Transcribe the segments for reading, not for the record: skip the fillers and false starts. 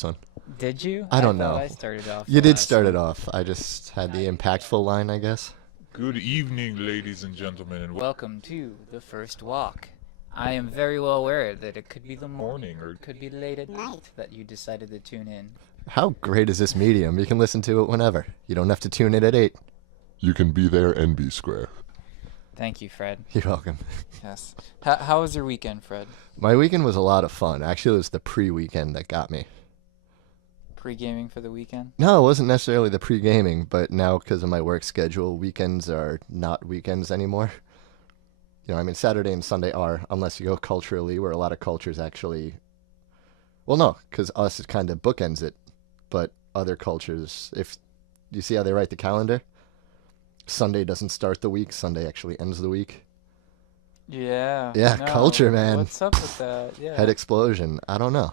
One. Did you? I I don't thought know. I started off You the did last start it one. off. I just had Now the you do it. impactful line, I guess. Good evening, ladies and gentlemen, and Welcome to the first walk. I am very well aware that it could be the morning morning, or or it could be late at night that you decided to tune in. How great is this medium? You can listen to it whenever. You don't have to tune in at 8. you can be there and be square. Thank you, Fred. You're welcome. Yes. How was your weekend, Fred? My weekend was a lot of fun. Actually, it was the pre-weekend that got me. Pre-gaming for the weekend? No, it wasn't necessarily the pre-gaming, but now because of my work schedule, weekends are not weekends anymore. Saturday and Sunday are, unless you go culturally, where a lot of cultures actually. Well, no, because us, it kind of bookends it. But other cultures, if you see how they write the calendar, Sunday doesn't start the week, Sunday actually ends the week. Yeah. Yeah, No. culture, man. What's up with that? Yeah. Head explosion. I don't know.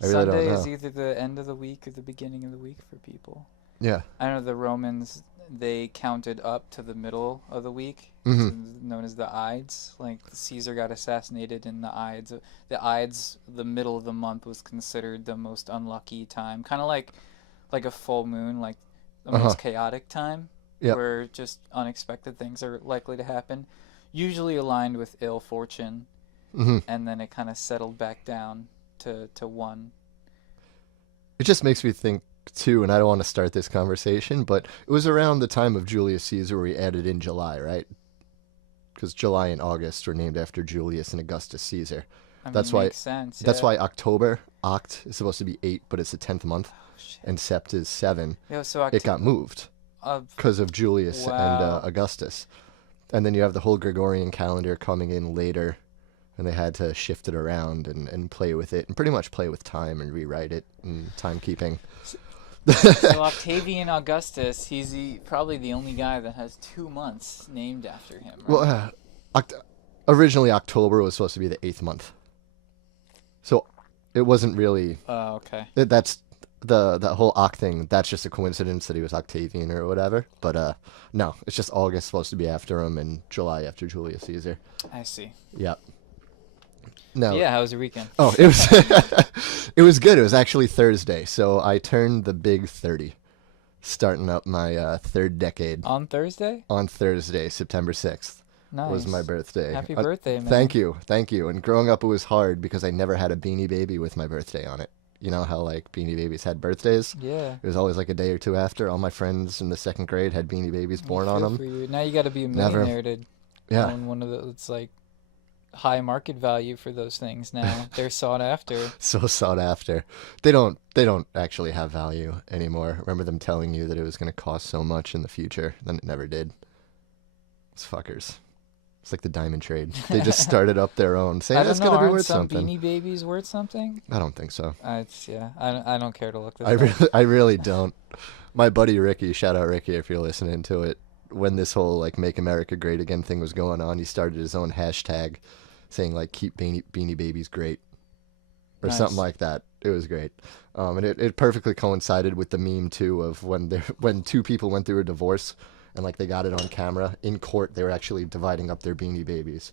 I really don't Sunday is know. either the end of the week or the beginning of the week for people. Yeah. I know the Romans, they counted up to the middle of the week, known as the Ides. Like Caesar got assassinated in the Ides. The Ides, the middle of the month, was considered the most unlucky time. Kind of like a full moon, like the Uh-huh. most chaotic time, Yep. where just unexpected things are likely to happen. Usually aligned with ill fortune, hmm and then it kind of settled back down to one. It just makes me think, too, and I don't want to start this conversation, but it was around the time of Julius Caesar where we added in July, right? Because July and August were named after Julius and Augustus Caesar. I mean, That's why. makes sense. That's Yeah. why October, Oct, is supposed to be 8, but it's the 10th month, Oh, shit. and Sept is 7. Yeah, so It got moved because of Julius and Wow. Augustus. And then you have the whole Gregorian calendar coming in later, and they had to shift it around and play with it, and pretty much play with time and rewrite it and timekeeping. So Octavian Augustus, he's probably the only guy that has 2 months named after him, right? Well, originally October was supposed to be the 8th month, so it wasn't really. Oh, okay. That's the whole Oct thing. That's just a coincidence that he was Octavian or whatever. But no, it's just August supposed to be after him and July after Julius Caesar. I see. Yep. No. Yeah, how was your weekend? Oh, it was it was good. It was actually Thursday, so I turned the big 30, starting up my third decade On Thursday? on Thursday, September 6th. Nice. Was my birthday. Happy birthday, man. Thank you, thank you. And growing up, it was hard because I never had a Beanie Baby with my birthday on it. You know how like Beanie Babies had birthdays? Yeah. It was always like a day or two after. All my friends in the second grade had Beanie Babies born on Feel them. for you. Now you got to be a Never. millionaire to Yeah. own one of the. It's like high market value for those things now. They're sought after. So sought after. They don't actually have value anymore. Remember them telling you that it was going to cost so much in the future, then it never did. It's fuckers. It's like the diamond trade. They just started up their own, saying I don't it's know. going to be Aren't worth some something. Beanie Babies worth something? I don't think so. Yeah. I don't care to look this I up. really don't. My buddy Ricky, shout out Ricky if you're listening to it. When this whole like "Make America Great Again" thing was going on, he started his own hashtag, saying like "Keep Beanie Babies Great" or Nice. something like that. It was great, and it perfectly coincided with the meme too of when two people went through a divorce and like they got it on camera in court. They were actually dividing up their Beanie Babies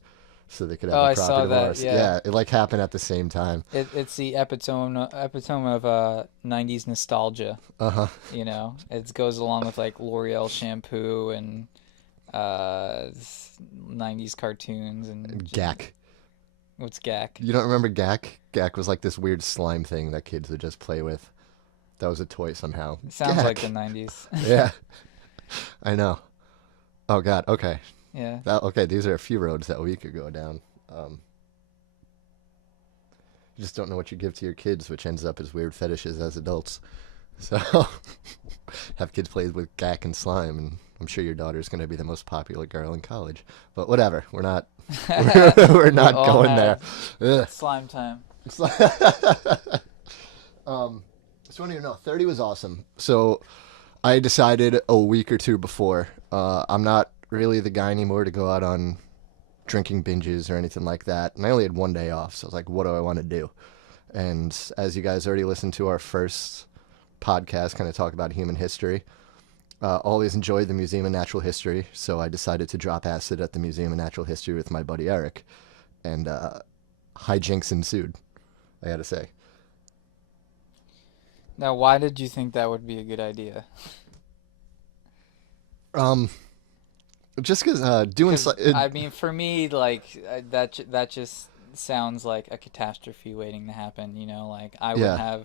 so they could have Oh, a I proper saw that, divorce. yeah. It like happened at the same time. It's the epitome of 90s nostalgia. Uh huh. You know, it goes along with like L'Oreal shampoo and 90s cartoons and Gak. what's gack? You don't remember Gak? Gak was like this weird slime thing that kids would just play with. That was a toy somehow. It sounds Gak. like the 90s. Yeah, I know. Oh God. Okay. Yeah. Okay. These are a few roads that we could go down. You just don't know what you give to your kids, which ends up as weird fetishes as adults. So have kids play with Gak and slime, and I'm sure your daughter's going to be the most popular girl in college. But whatever. We're not. We're not all going there. have Ugh. Slime time. It's like- so I don't even know. 30 was awesome. So I decided a week or two before. I'm not really the guy anymore to go out on drinking binges or anything like that. And I only had one day off, so I was like, what do I want to do? And as you guys already listened to our first podcast, kind of talk about human history, always enjoyed the Museum of Natural History, so I decided to drop acid at the Museum of Natural History with my buddy Eric. And hijinks ensued, I gotta say. Now, why did you think that would be a good idea? Um, just because Because I mean, for me, like that just sounds like a catastrophe waiting to happen. You know, like yeah.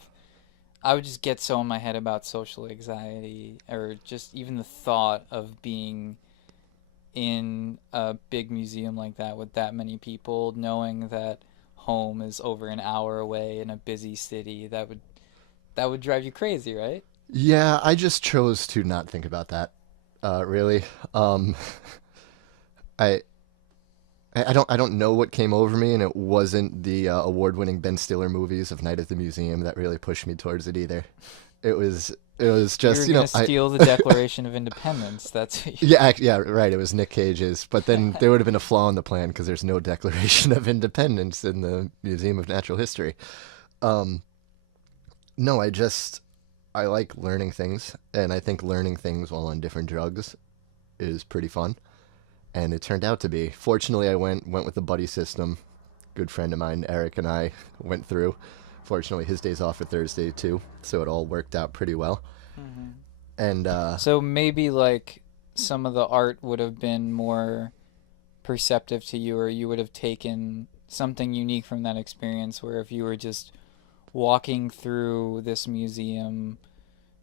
I would just get so in my head about social anxiety, or just even the thought of being in a big museum like that with that many people, knowing that home is over an hour away in a busy city. That would drive you crazy, right? Yeah, I just chose to not think about that. Really. Um, I I don't know what came over me, and it wasn't the award-winning Ben Stiller movies of Night at the Museum that really pushed me towards it either. It was You just were gonna I steal the Declaration of Independence. That's what you... yeah yeah right, it was Nick Cage's, but then there would have been a flaw in the plan because there's no Declaration of Independence in the Museum of Natural History. Um, no, I like learning things, and I think learning things while on different drugs is pretty fun. And it turned out to be. Fortunately, I went with the buddy system. Good friend of mine, Eric, and I went through. Fortunately, his day's off for Thursday too, so it all worked out pretty well. Mhm. And So maybe like some of the art would have been more perceptive to you, or you would have taken something unique from that experience. Where if you were just walking through this museum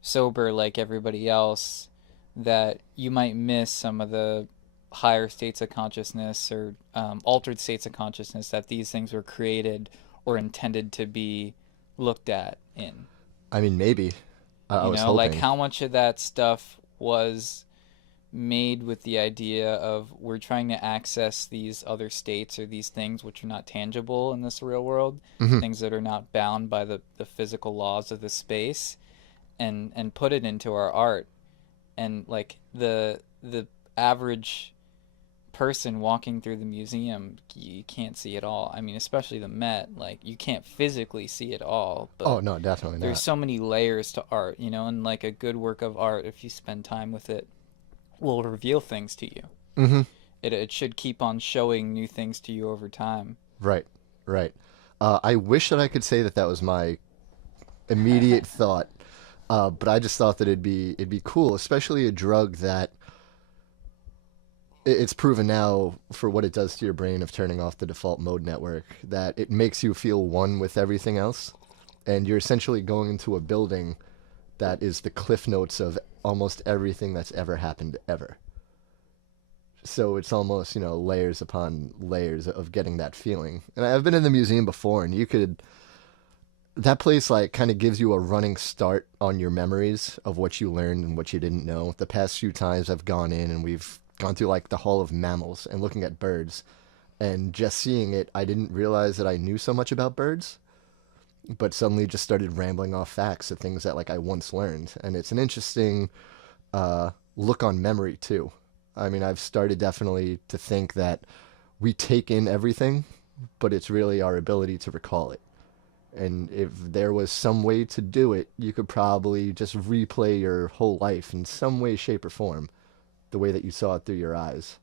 sober like everybody else, that you might miss some of the higher states of consciousness, or altered states of consciousness that these things were created or intended to be looked at in. I mean, maybe I You was know, like hoping. how much of that stuff was made with the idea of we're trying to access these other states or these things which are not tangible in this real world, Hmm. things that are not bound by the physical laws of the space, and put it into our art. And like the average person walking through the museum, you can't see it all. I mean, especially the Met, like you can't physically see it all, Oh but no, definitely there's not. so many layers to art, you know, and like a good work of art, if you spend time with it, will reveal things to you. Hmm. It should keep on showing new things to you over time. Right, right. I wish that I could say that that was my immediate thought, but I just thought that it'd be cool, especially a drug that it's proven now for what it does to your brain of turning off the default mode network, that it makes you feel one with everything else, and you're essentially going into a building that is the cliff notes of almost everything that's ever happened ever. So it's almost, layers upon layers of getting that feeling. And I've been in the museum before, and you could that place like kind of gives you a running start on your memories of what you learned and what you didn't know. The past few times I've gone in and we've gone through like the Hall of Mammals and looking at birds, and just seeing it, I didn't realize that I knew so much about birds, but suddenly just started rambling off facts of things that like I once learned, and it's an interesting look on memory too. I mean, I've started definitely to think that we take in everything, but it's really our ability to recall it. And if there was some way to do it, you could probably just replay your whole life in some way, shape, or form, the way that you saw it through your eyes.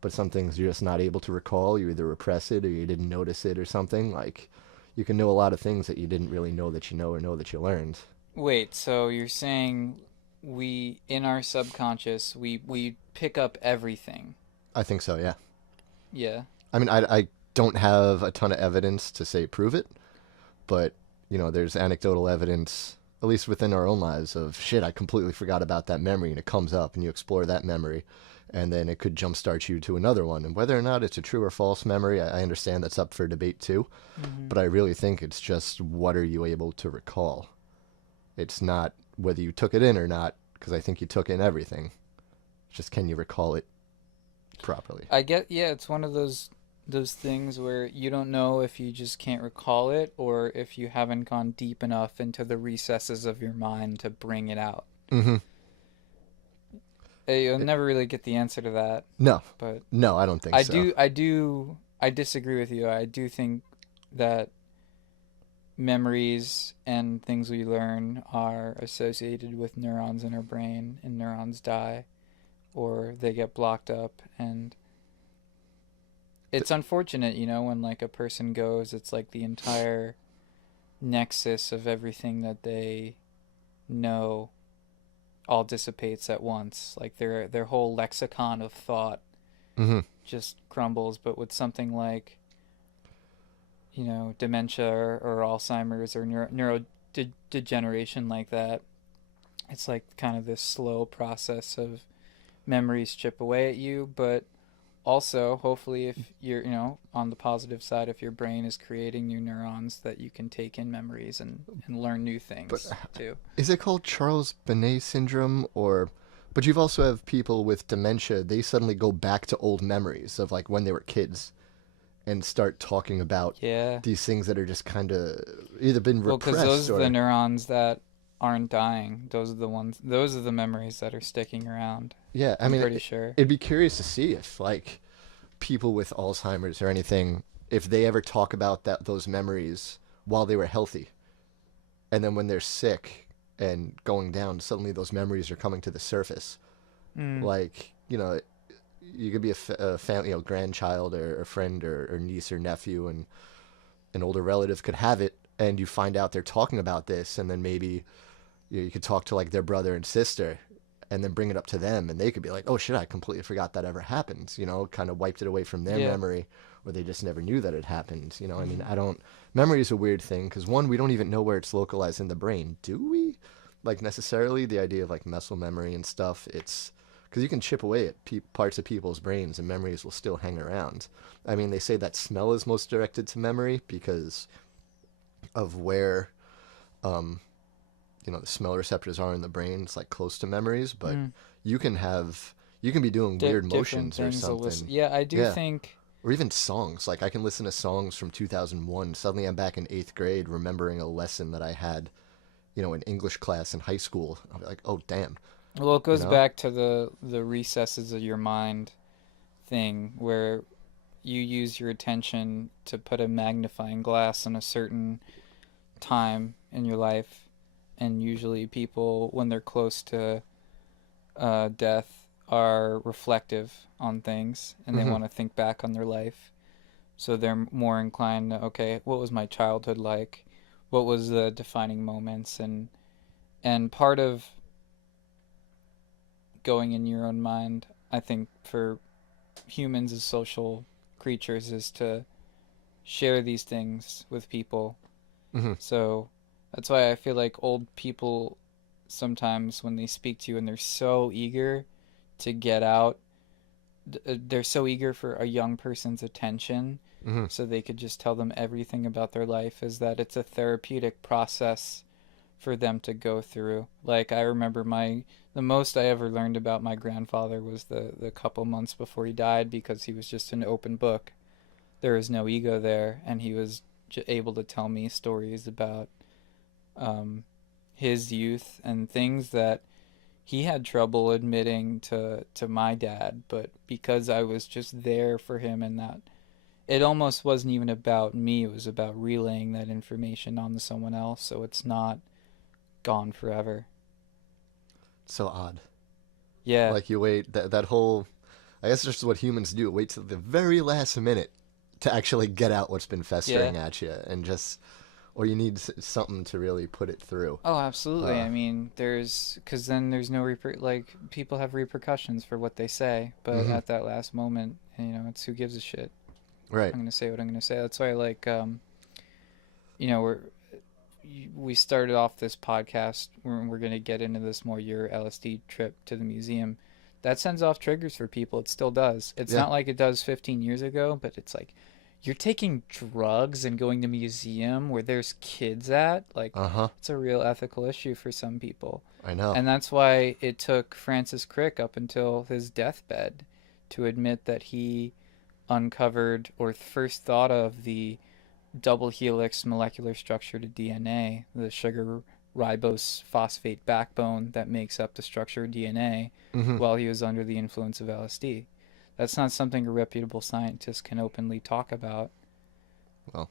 But some things you're just not able to recall. You either repress it or you didn't notice it or something. Like, you can know a lot of things that you didn't really know that you know or know that you learned. Wait, so you're saying we in our subconscious we pick up everything. I think so, yeah. Yeah. I mean, I don't have a ton of evidence to say prove it, but, there's anecdotal evidence, at least within our own lives, of shit, I completely forgot about that memory, and it comes up, and you explore that memory, and then it could jumpstart you to another one. And whether or not it's a true or false memory, I understand that's up for debate too, Mhm. but I really think it's just what are you able to recall? It's not whether you took it in or not, because I think you took in everything. It's just can you recall it properly? I get, yeah, it's one of those things where you don't know if you just can't recall it, or if you haven't gone deep enough into the recesses of your mind to bring it out. Mm-hmm. You'll never really get the answer to that, No, but no, I don't think so. I disagree with you. I do think that memories and things we learn are associated with neurons in our brain, and neurons die or they get blocked up. And it's unfortunate, you know, when like a person goes, it's like the entire nexus of everything that they know all dissipates at once. Like their whole lexicon of thought Mm-hmm. just crumbles. But with something like, dementia or Alzheimer's or neurodegeneration like that, it's like kind of this slow process of memories chip away at you. But also, hopefully, if you're, on the positive side, if your brain is creating new neurons that you can take in memories and learn new But things too. is it called Charles Bonnet syndrome or? But you've also have people with dementia. They suddenly go back to old memories of like when they were kids and start talking about Yeah. these things that are just kind of either been Well, because those repressed are the or. neurons that aren't dying. Those are the ones. Those are the memories that are sticking around. Yeah, I I'm mean, pretty sure. it'd be curious to see if like people with Alzheimer's or anything, if they ever talk about those memories while they were healthy, and then when they're sick and going down, suddenly those memories are coming to the surface. Mm. Like you could be a family, grandchild or a friend or niece or nephew, and an older relative could have it, and you find out they're talking about this, and then maybe you could talk to like their brother and sister, and then bring it up to them, and they could be like, "Oh shit, I completely forgot that ever happened." Kind of wiped it away from their Yeah. memory, or they just never knew that it happened. I mean, Mm. I don't. Memory is a weird thing because one, we don't even know where it's localized in the brain, do we? Like necessarily, the idea of like muscle memory and stuff. It's because you can chip away at parts of people's brains, and memories will still hang around. I mean, they say that smell is most directed to memory because of where um, the smell receptors are in the brain. It's like close to memories, but Mm. you can have you can be doing weird Different motions or things will listen. something. Yeah, I do Yeah. think. Or even songs. Like I can listen to songs from 2001. Suddenly I'm back in 8th grade remembering a lesson that I had, in English class in high school. I'll be like, "Oh, damn." Well, it You goes know? back to the recesses of your mind thing where you use your attention to put a magnifying glass on a certain time in your life, and usually people when they're close to death are reflective on things and they Mhm. want to think back on their life, so they're more inclined to, okay, what was my childhood like, what was the defining moments, and part of going in your own mind, I think, for humans as social creatures is to share these things with people. Mhm. So that's why I feel like old people sometimes when they speak to you and they're so eager to get out, they're so eager for a young person's attention Mhm. so they could just tell them everything about their life, is that it's a therapeutic process for them to go through. Like I remember the most I ever learned about my grandfather was the couple months before he died, because he was just an open book. There was no ego there, and he was able to tell me stories about um, his youth and things that he had trouble admitting to my dad. But because I was just there for him, and that it almost wasn't even about me, it was about relaying that information on to someone else, so it's not gone forever. So odd. Yeah, Like you wait that whole. I guess it's just what humans do. Wait till the very last minute to actually get out what's been yeah. festering at you, and just, or you need something to really put it through. Oh, absolutely. Uh, I mean, because then there's no like people have repercussions for what they say, but hmm at that last moment, it's who gives a shit. Right. I'm gonna say what I'm gonna say. That's why, like, you know, we're we started off this podcast. We're gonna get into this more. Your LSD trip to the museum, that sends off triggers for people. It still does. It's Yeah. not like it does 15 years ago, but it's like you're taking drugs and going to museum where there's kids at. Like, Uh huh. it's a real ethical issue for some people. I know. And that's why it took Francis Crick up until his deathbed to admit that he uncovered or first thought of the double helix molecular structure to DNA, the sugar ribose phosphate backbone that makes up the structure of DNA, Hmm. while he was under the influence of LSD. That's not something a reputable scientist can openly talk about. Well,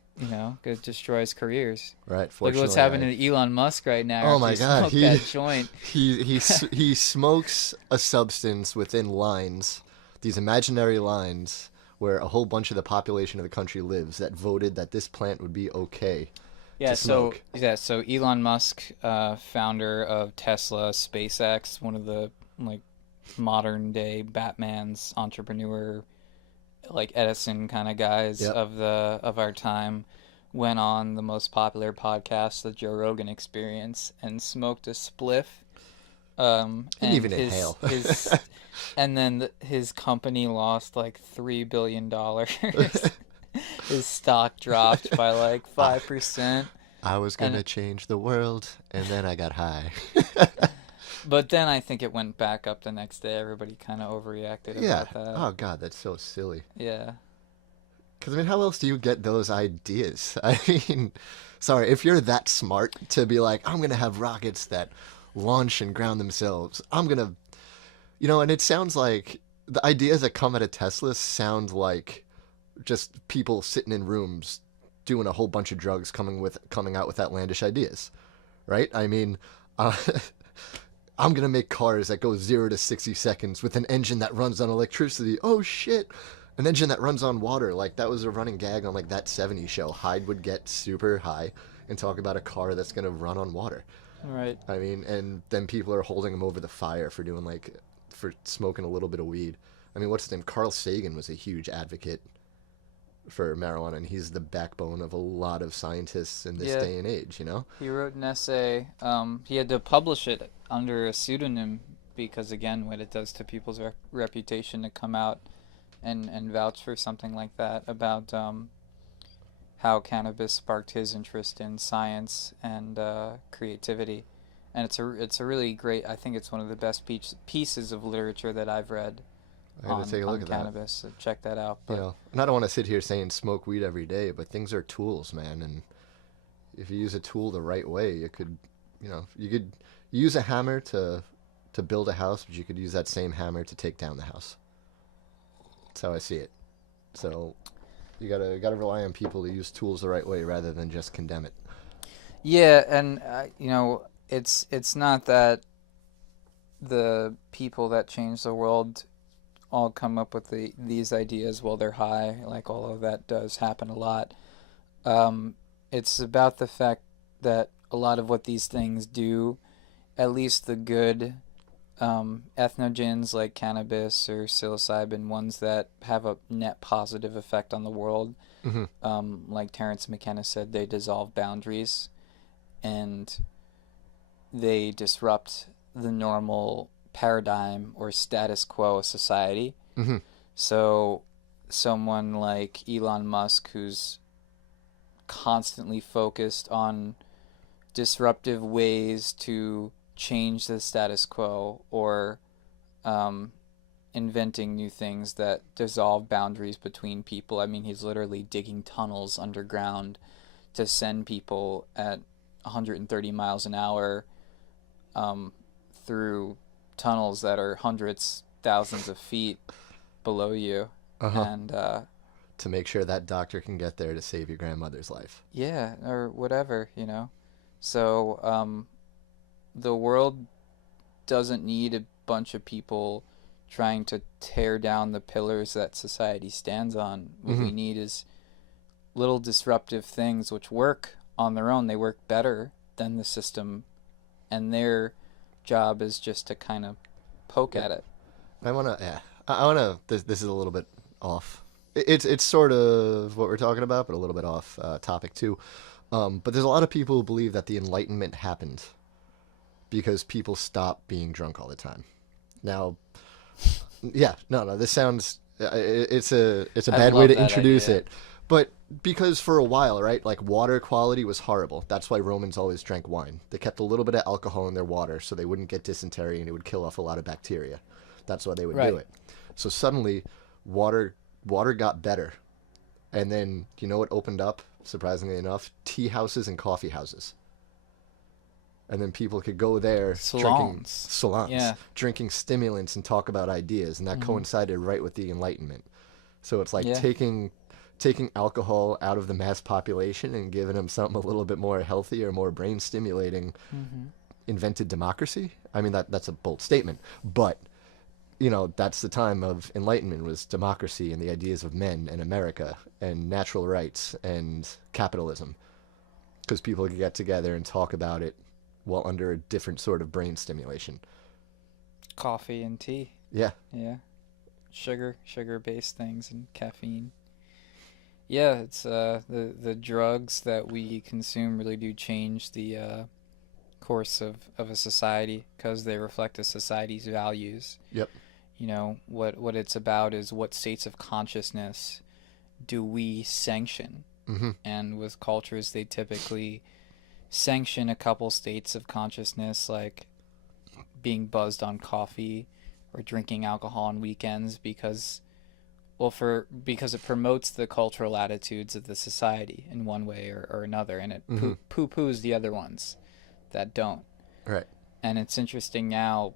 It destroys careers. right. Look at what's Fortunately, happening to Elon Musk right now Oh after my he God, smoked that joint. he smokes a substance within lines, these imaginary lines where a whole bunch of the population of the country lives that voted that this plant would be okay, Yeah, to so smoke. yeah, so Elon Musk, founder of Tesla, SpaceX, one of the like modern day Batman's entrepreneur, like Edison kind of guys Yep. of our time, went on the most popular podcast, the Joe Rogan Experience, and smoked a spliff. He didn't And even inhale. and then his company lost like $3 billion. His stock dropped by like I, 5%. I was And gonna change the world, and then I got high. but then I think it went back up the next day. Everybody kind of overreacted Yeah. about that. Oh God, that's so silly. Yeah. Because I mean, how else do you get those ideas? I mean, sorry, if you're that smart to be like, I'm gonna have rockets that launch and ground themselves. I'm gonna, and it sounds like the ideas that come out of Tesla sound like just people sitting in rooms doing a whole bunch of drugs, coming out with outlandish ideas, right? I mean, uh, I'm gonna make cars that go 0 to 60 seconds with an engine that runs on electricity. Oh shit! An engine that runs on water. Like that was a running gag on like that '70s show. Hyde would get super high and talk about a car that's gonna run on water. Right. I mean, and then people are holding him over the fire for smoking a little bit of weed. I mean, what's his name? Carl Sagan was a huge advocate for marijuana, and he's the backbone of a lot of scientists in this Yeah. day and age. He wrote an essay. He had to publish it under a pseudonym because, again, what it does to people's reputation to come out and vouch for something like that about how cannabis sparked his interest in science and creativity. And it's a really great. I think it's one of the best pieces of literature that I've read I had to take a look on at that. cannabis. So check that out. But And I don't want to sit here saying smoke weed every day, but things are tools, man. And if you use a tool the right way, you could use a hammer to build a house, but you could use that same hammer to take down the house. That's how I see it. So you gotta rely on people to use tools the right way rather than just condemn it. yeah, and it's not that the people that change the world all come up with these ideas while they're high. Like all of that does happen a lot. It's about the fact that a lot of what these things do, at least the good ethnogens like cannabis or psilocybin, ones that have a net positive effect on the world, Hmm. like Terrence McKenna said, they dissolve boundaries and they disrupt the normal paradigm or status quo of society. Hmm. So, someone like Elon Musk, who's constantly focused on disruptive ways to change the status quo or um, inventing new things that dissolve boundaries between people. I mean, he's literally digging tunnels underground to send people at 130 miles an hour um, through tunnels that are hundreds, thousands of feet below you. Uh huh. And To make sure that doctor can get there to save your grandmother's life. yeah, or whatever. So the world doesn't need a bunch of people trying to tear down the pillars that society stands on. What Hmm. we need is little disruptive things which work on their own. They work better than the system, and their job is just to kind of poke Yeah. at it. I wanna. Yeah. I wanna. This is a little bit off. It's sort of what we're talking about, but a little bit off topic too. But there's a lot of people who believe that the Enlightenment happened because people stopped being drunk all the time. Now, yeah, no, this sounds it's a I bad way love to that introduce idea. it, but because for a while, right, like water quality was horrible. That's why Romans always drank wine. They kept a little bit of alcohol in their water so they wouldn't get dysentery and it would kill off a lot of bacteria. That's why they would do Right. it. So suddenly, water water got better, and then you know what opened up? Surprisingly enough, tea houses and coffee houses. And then people could go there drinking Salons. salons, Yeah. drinking stimulants and talk about ideas, and that coincided right with the Enlightenment. So it's like Yeah. taking alcohol out of the mass population and giving them something a little bit more healthy or more brain stimulating. Invented democracy. I mean that's a bold statement, but that's the time of Enlightenment was democracy and the ideas of men and America and natural rights and capitalism. because people can get together and talk about it while under a different sort of brain stimulation. Coffee and tea. Yeah. Yeah. Sugar-based things and caffeine. Yeah, it's the drugs that we consume really do change the course of a society because they reflect a society's values. Yep. You know, what it's about is what states of consciousness do we sanction? Mm-hmm. And with cultures, they typically sanction a couple states of consciousness, like being buzzed on coffee or drinking alcohol on weekends because it promotes the cultural attitudes of the society in one way or another, and it poo-poos the other ones that don't. Right. And it's interesting now,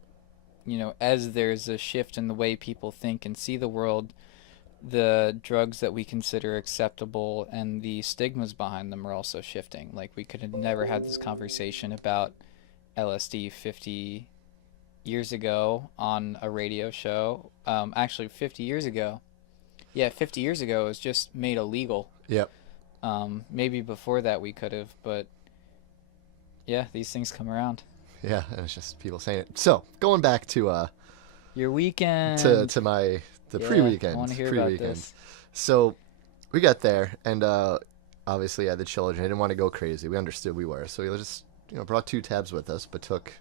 you know, as there's a shift in the way people think and see the world, the drugs that we consider acceptable and the stigmas behind them are also shifting. Like, we could have never had this conversation about LSD 50 years ago on a radio show. Actually, 50 years ago. Yeah, 50 years ago it was just made illegal. Yep. Maybe before that we could have, but yeah, these things come around. Yeah, and it's just people saying it. So, going back to your weekend. To my pre-weekend. I want to hear about this. So, we got there, and obviously, the children didn't want to go crazy. We understood we were, so we just brought 2 tabs with us, but took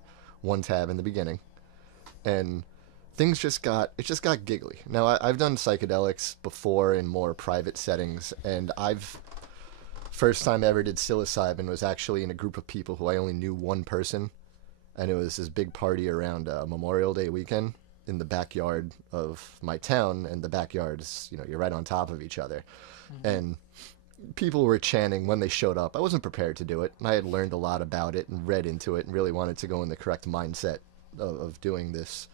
1 tab in the beginning, and things just got giggly. Now, I've done psychedelics before in more private settings, and first time I ever did psilocybin was actually in a group of people who I only knew one person, and it was this big party around Memorial Day weekend in the backyard of my town, and the backyard is, you're right on top of each other. Mm-hmm. And people were chanting when they showed up. I wasn't prepared to do it, and I had learned a lot about it and read into it and really wanted to go in the correct mindset of doing this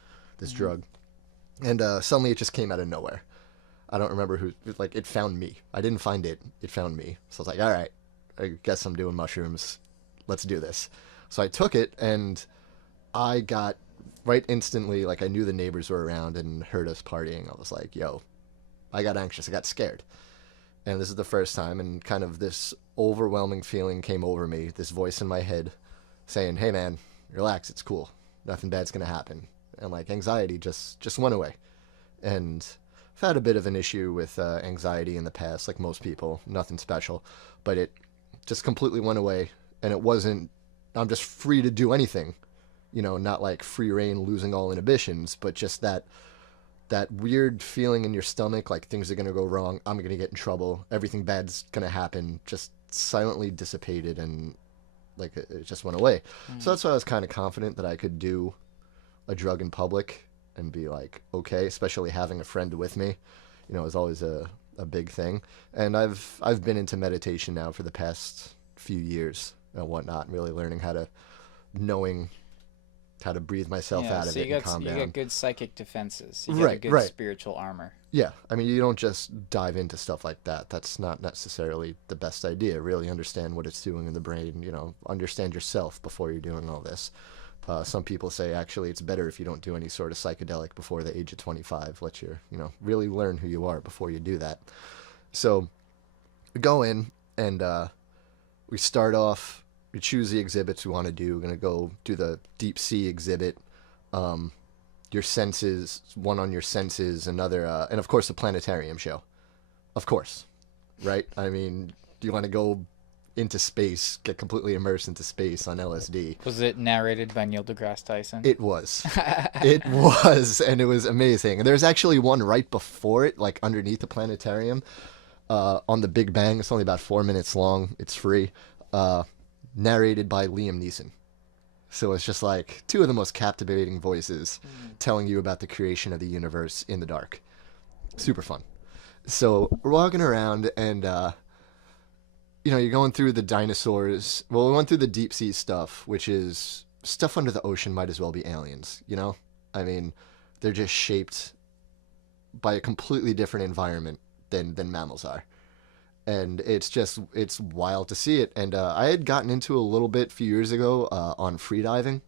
drug. And suddenly it just came out of nowhere. I don't remember who, it found me. I didn't find it. It found me. So I was like, all right, I guess I'm doing mushrooms. Let's do this. So I took it, and I got right instantly, I knew the neighbors were around and heard us partying. I was like, yo, I got anxious. I got scared. And this is the first time, and kind of this overwhelming feeling came over me, this voice in my head saying, hey, man, relax, it's cool. Nothing bad's going to happen. And, anxiety just went away. And I've had a bit of an issue with anxiety in the past, like most people. Nothing special. But it just completely went away, and it wasn't, I'm just free to do anything. Not free reign, losing all inhibitions, but just that weird feeling in your stomach, like things are going to go wrong, I'm going to get in trouble, everything bad's going to happen, just silently dissipated, and it just went away. So that's why I was kind of confident that I could do a drug in public and be okay, especially having a friend with me, is always a big thing. And I've been into meditation now for the past few years and whatnot, really learning knowing how to breathe myself out of it and calm down. You get good psychic defenses. You get a good spiritual armor. Yeah. I mean, you don't just dive into stuff like that. That's not necessarily the best idea. Really understand what it's doing in the brain, understand yourself before you're doing all this. Some people say, actually, it's better if you don't do any sort of psychedelic before the age of 25. Let you, really learn who you are before you do that. So we go in, and we start off. We choose the exhibits we want to do. We're going to go do the deep sea exhibit, your senses, one on your senses, another, and of course the planetarium show. Of course, right? I mean, do you want to go into space, get completely immersed into space on LSD? Was it narrated by Neil deGrasse Tyson? It was. It was, and it was amazing. And there's actually one right before it, underneath the planetarium, on the Big Bang. It's only about 4 minutes long. It's free. Narrated by Liam Neeson. So it's just 2 of the most captivating voices telling you about the creation of the universe in the dark. Super fun. So we're walking around, and you're going through the dinosaurs. Well, we went through the deep sea stuff, which is stuff under the ocean might as well be aliens, I mean, they're just shaped by a completely different environment than mammals are. And it's wild to see it. And I had gotten into a little bit a few years ago on freediving.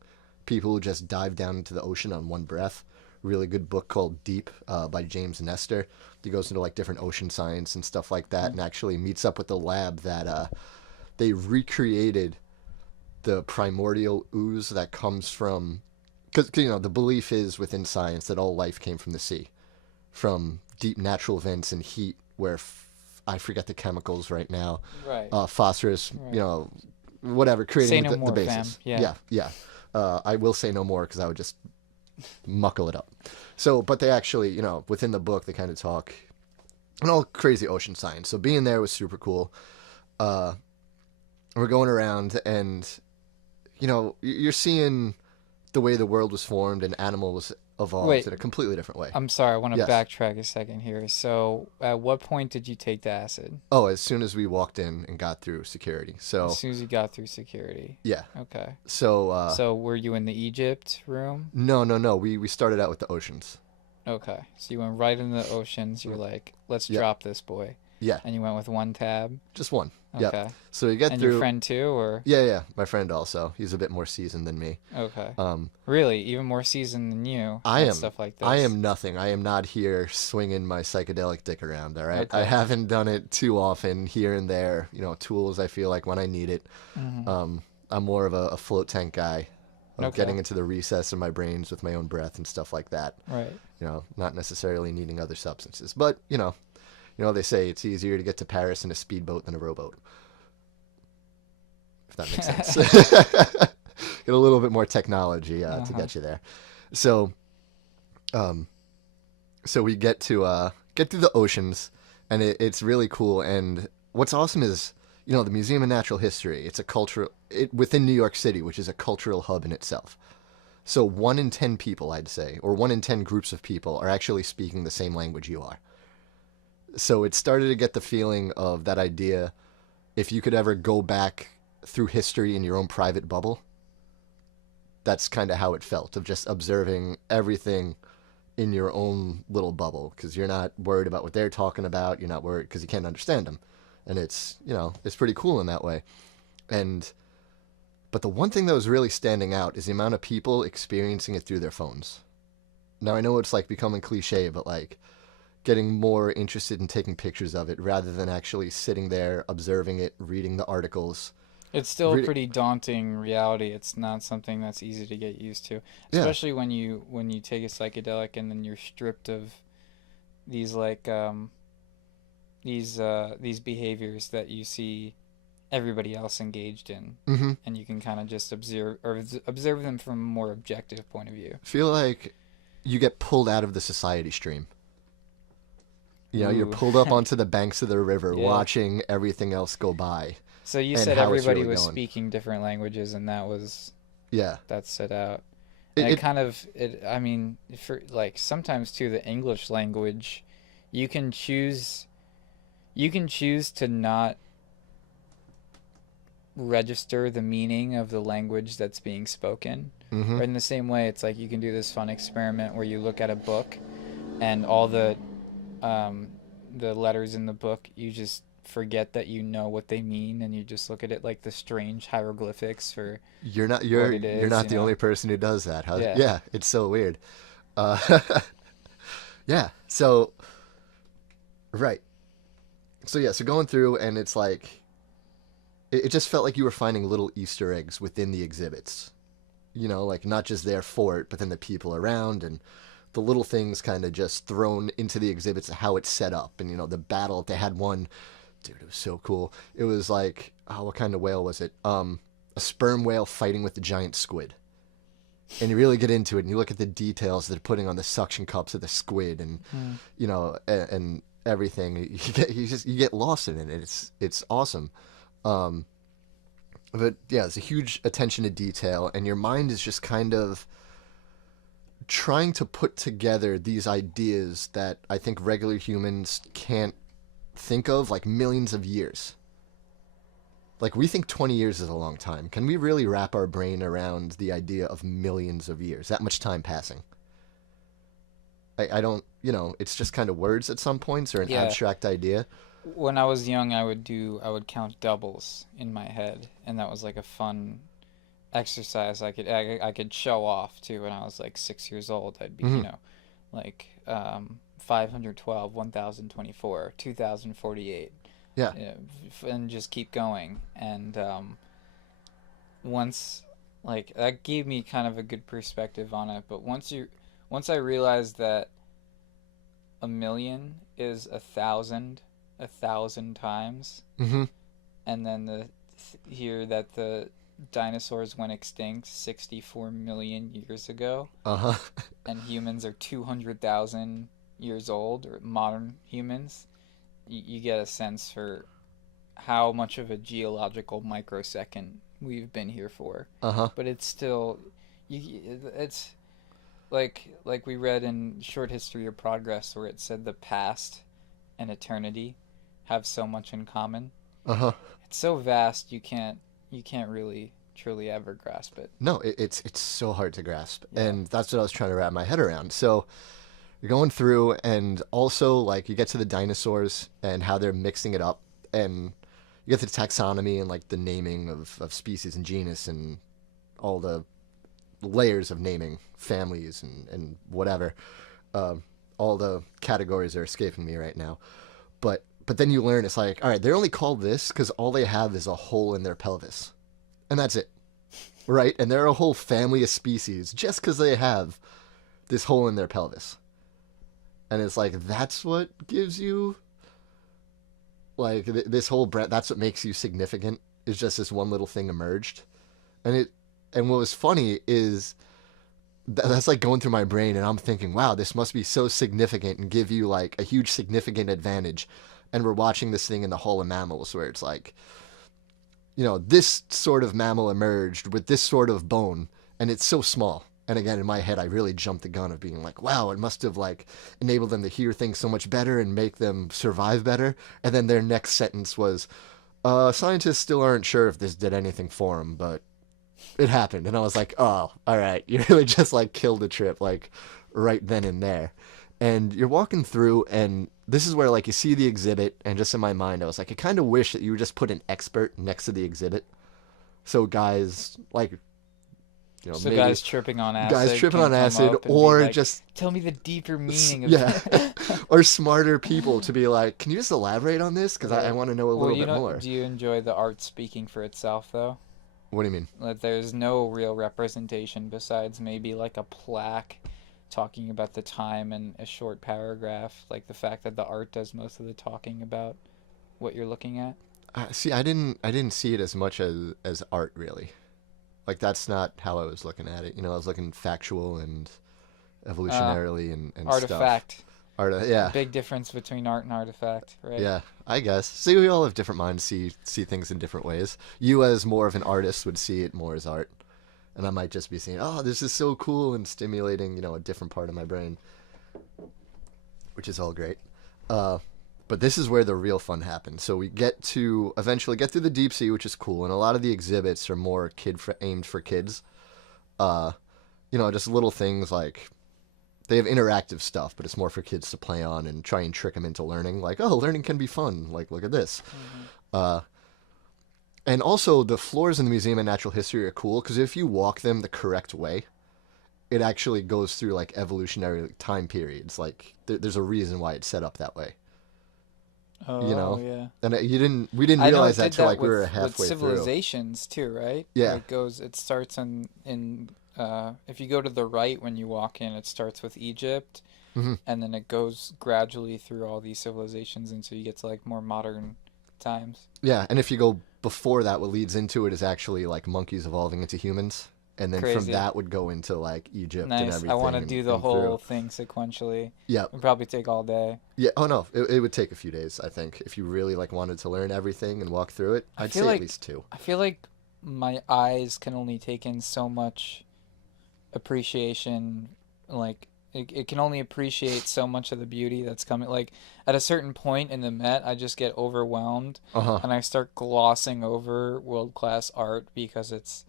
People who just dive down into the ocean on one breath. Really good book called Deep by James Nestor. He goes into different ocean science and stuff like that, and actually meets up with the lab that they recreated the primordial ooze that comes from, because the belief is within science that all life came from the sea, from deep natural vents and heat where I forget the chemicals right now, Right. Phosphorus, Right. whatever, Say creating no the more, basis. fam. Yeah. Yeah. I will say no more because I would just muckle it up. So, but they actually, within the book, they kind of talk and all crazy ocean science. So being there was super cool. Uh, we're going around, and you're seeing the way the world was formed and animals evolved Wait, in a completely different way. I'm sorry. I want to Yes. backtrack a second here. So, at what point did you take the acid? Oh, as soon as we walked in and got through security. As So soon as you got through security. yeah. Okay. So So, were you in the Egypt room? no. We started out with the oceans. Okay. So, you went right in the oceans. You're like, let's Yep. drop this boy. Yeah. And you went with one tab. Just one. Okay. Yep. So we get And through. your friend too, or? Yeah. My friend also. He's a bit more seasoned than me. Okay. Um, Really? Even more seasoned than you? I at am. Stuff like this? I am nothing. I am not here swinging my psychedelic dick around. All right. I Okay. haven't done it too often here and there. Tools I feel like when I need it. Mm-hmm. I'm more of a float tank guy. Of Okay. getting into the recess of my brains with my own breath and stuff like that. Right. Not necessarily needing other substances, but they say it's easier to get to Paris in a speedboat than a rowboat. If that makes sense. Get a little bit more technology to get you there. So, so we get through the oceans, and it's really cool. And what's awesome is the Museum of Natural History. It's a within New York City, which is a cultural hub in itself. So 1 in 10 people, I'd say, or 1 in 10 groups of people are actually speaking the same language you are. So it started to get the feeling of that idea, if you could ever go back through history in your own private bubble, that's kind of how it felt, of just observing everything in your own little bubble, because you're not worried about what they're talking about. You're not worried because you can't understand them. And it's pretty cool in that way. But the one thing that was really standing out is the amount of people experiencing it through their phones. Now, I know it's like becoming cliche, but like getting more interested in taking pictures of it rather than actually sitting there, observing it, reading the articles. It's still a pretty daunting reality. It's not something that's easy to get used to, especially when you take a psychedelic and then you're stripped of these these behaviors that you see everybody else engaged in, and you can kind of just observe them from a more objective point of view. Feel like you get pulled out of the society stream. You're pulled up onto the banks of the river, watching everything else go by. So you said everybody was speaking different languages, and that stood out. And I mean, for like sometimes too, the English language, you can choose to not register the meaning of the language that's being spoken. Or in the same way, it's like you can do this fun experiment where you look at a book, and all the letters in the book, you just forget that you know what they mean, and you just look at it like the strange hieroglyphics for you're not the only person who does that, huh? Yeah, it's so weird. Yeah, so right. So going through, and it's like it just felt like you were finding little Easter eggs within the exhibits. Like not just there for it, but then the people around and the little things kind of just thrown into the exhibits, how it's set up. And the battle, they had one, dude, it was so cool. It was like, what kind of whale was it? A sperm whale fighting with the giant squid. And you really get into it, and you look at the details that they're putting on the suction cups of the squid, and and everything. You get lost in it. It's awesome. But yeah, it's a huge attention to detail, and your mind is just kind of trying to put together these ideas that I think regular humans can't think of, like millions of years. Like, we think 20 years is a long time. Can we really wrap our brain around the idea of millions of years, that much time passing? I don't, it's just kind of words at some points, or an abstract idea. When I was young, I would count doubles in my head, and that was like a fun exercise I could show off too. When I was like 6 years old, I'd be like 512, 1024, 2048. Yeah. and just keep going. And once, like, that gave me kind of a good perspective on it. But once I realized that a million is a thousand times, Mm-hmm. and then here that the dinosaurs went extinct 64 million years ago, Uh-huh. and humans are 200,000 years old, or modern humans, you get a sense for how much of a geological microsecond we've been here for. Uh-huh. But it's still, it's like we read in Short History of Progress, where it said the past and eternity have so much in common. Uh-huh. It's so vast, you can't really truly ever grasp it. No, it's so hard to grasp. Yeah. And that's what I was trying to wrap my head around. So you're going through, and also like you get to the dinosaurs and how they're mixing it up, and you get to the taxonomy and like the naming of species and genus and all the layers of naming families and whatever. All the categories are escaping me right now. But then you learn it's like, all right, they're only called this because all they have is a hole in their pelvis, and that's it, right? And they're a whole family of species just because they have this hole in their pelvis, and it's like that's what gives you like this whole that's what makes you significant, is just this one little thing emerged. And what was funny is that's like going through my brain, and I'm thinking, wow, this must be so significant and give you like a huge significant advantage. And we're watching this thing in the Hall of Mammals where it's like, this sort of mammal emerged with this sort of bone, and it's so small. And again, in my head, I really jumped the gun of being like, wow, it must have like enabled them to hear things so much better and make them survive better. And then their next sentence was, scientists still aren't sure if this did anything for them, but it happened. And I was like, oh, all right, you really just like killed the trip, like right then and there. And you're walking through, and this is where like you see the exhibit, and just in my mind I was like, I kind of wish that you would just put an expert next to the exhibit, so guys like, So maybe guys tripping on acid, guys tripping can on come acid, up and be or like, just tell me the deeper meaning of yeah, it. or smarter people to be like, can you just elaborate on this, because I want to know a Well, little bit more. do you enjoy the art speaking for itself, though? What do you mean? That there's no real representation besides maybe like a plaque talking about the time and a short paragraph, like the fact that the art does most of the talking about what you're looking at. See, I didn't see it as much as art, really. Like that's not how I was looking at it. I was looking factual and evolutionarily and Artifact. stuff. Yeah. Big difference between art and artifact, right? Yeah, I guess. See, we all have different minds, see things in different ways. You, as more of an artist, would see it more as art, and I might just be saying, "Oh, this is so cool," and stimulating, a different part of my brain, which is all great. But this is where the real fun happens. So we eventually get through the deep sea, which is cool, and a lot of the exhibits are more aimed for kids. Just little things like they have interactive stuff, but it's more for kids to play on and try and trick them into learning. Like, oh, learning can be fun. Like, look at this. Mm-hmm. And also, the floors in the Museum of Natural History are cool because if you walk them the correct way, it actually goes through like evolutionary time periods. Like, there's a reason why it's set up that way. Oh, yeah. And we didn't realize that till like we were halfway with civilizations too, right? Yeah. It starts in if you go to the right when you walk in, it starts with Egypt, mm-hmm. and then it goes gradually through all these civilizations until you get to like more modern times. Yeah, and if you go before that, what leads into it is actually like monkeys evolving into humans. And then Crazy. From that would go into like Egypt and Nice. everything. I want to do the whole through. thing sequentially. Yeah. It'd probably take all day. Yeah. Oh no, it would take a few days. I think if you really like wanted to learn everything and walk through it, I'd say like, at least 2. I feel like my eyes can only take in so much appreciation. Like it can only appreciate so much of the beauty that's coming. Like at a certain point in the Met, I just get overwhelmed and I start glossing over world-class art because it's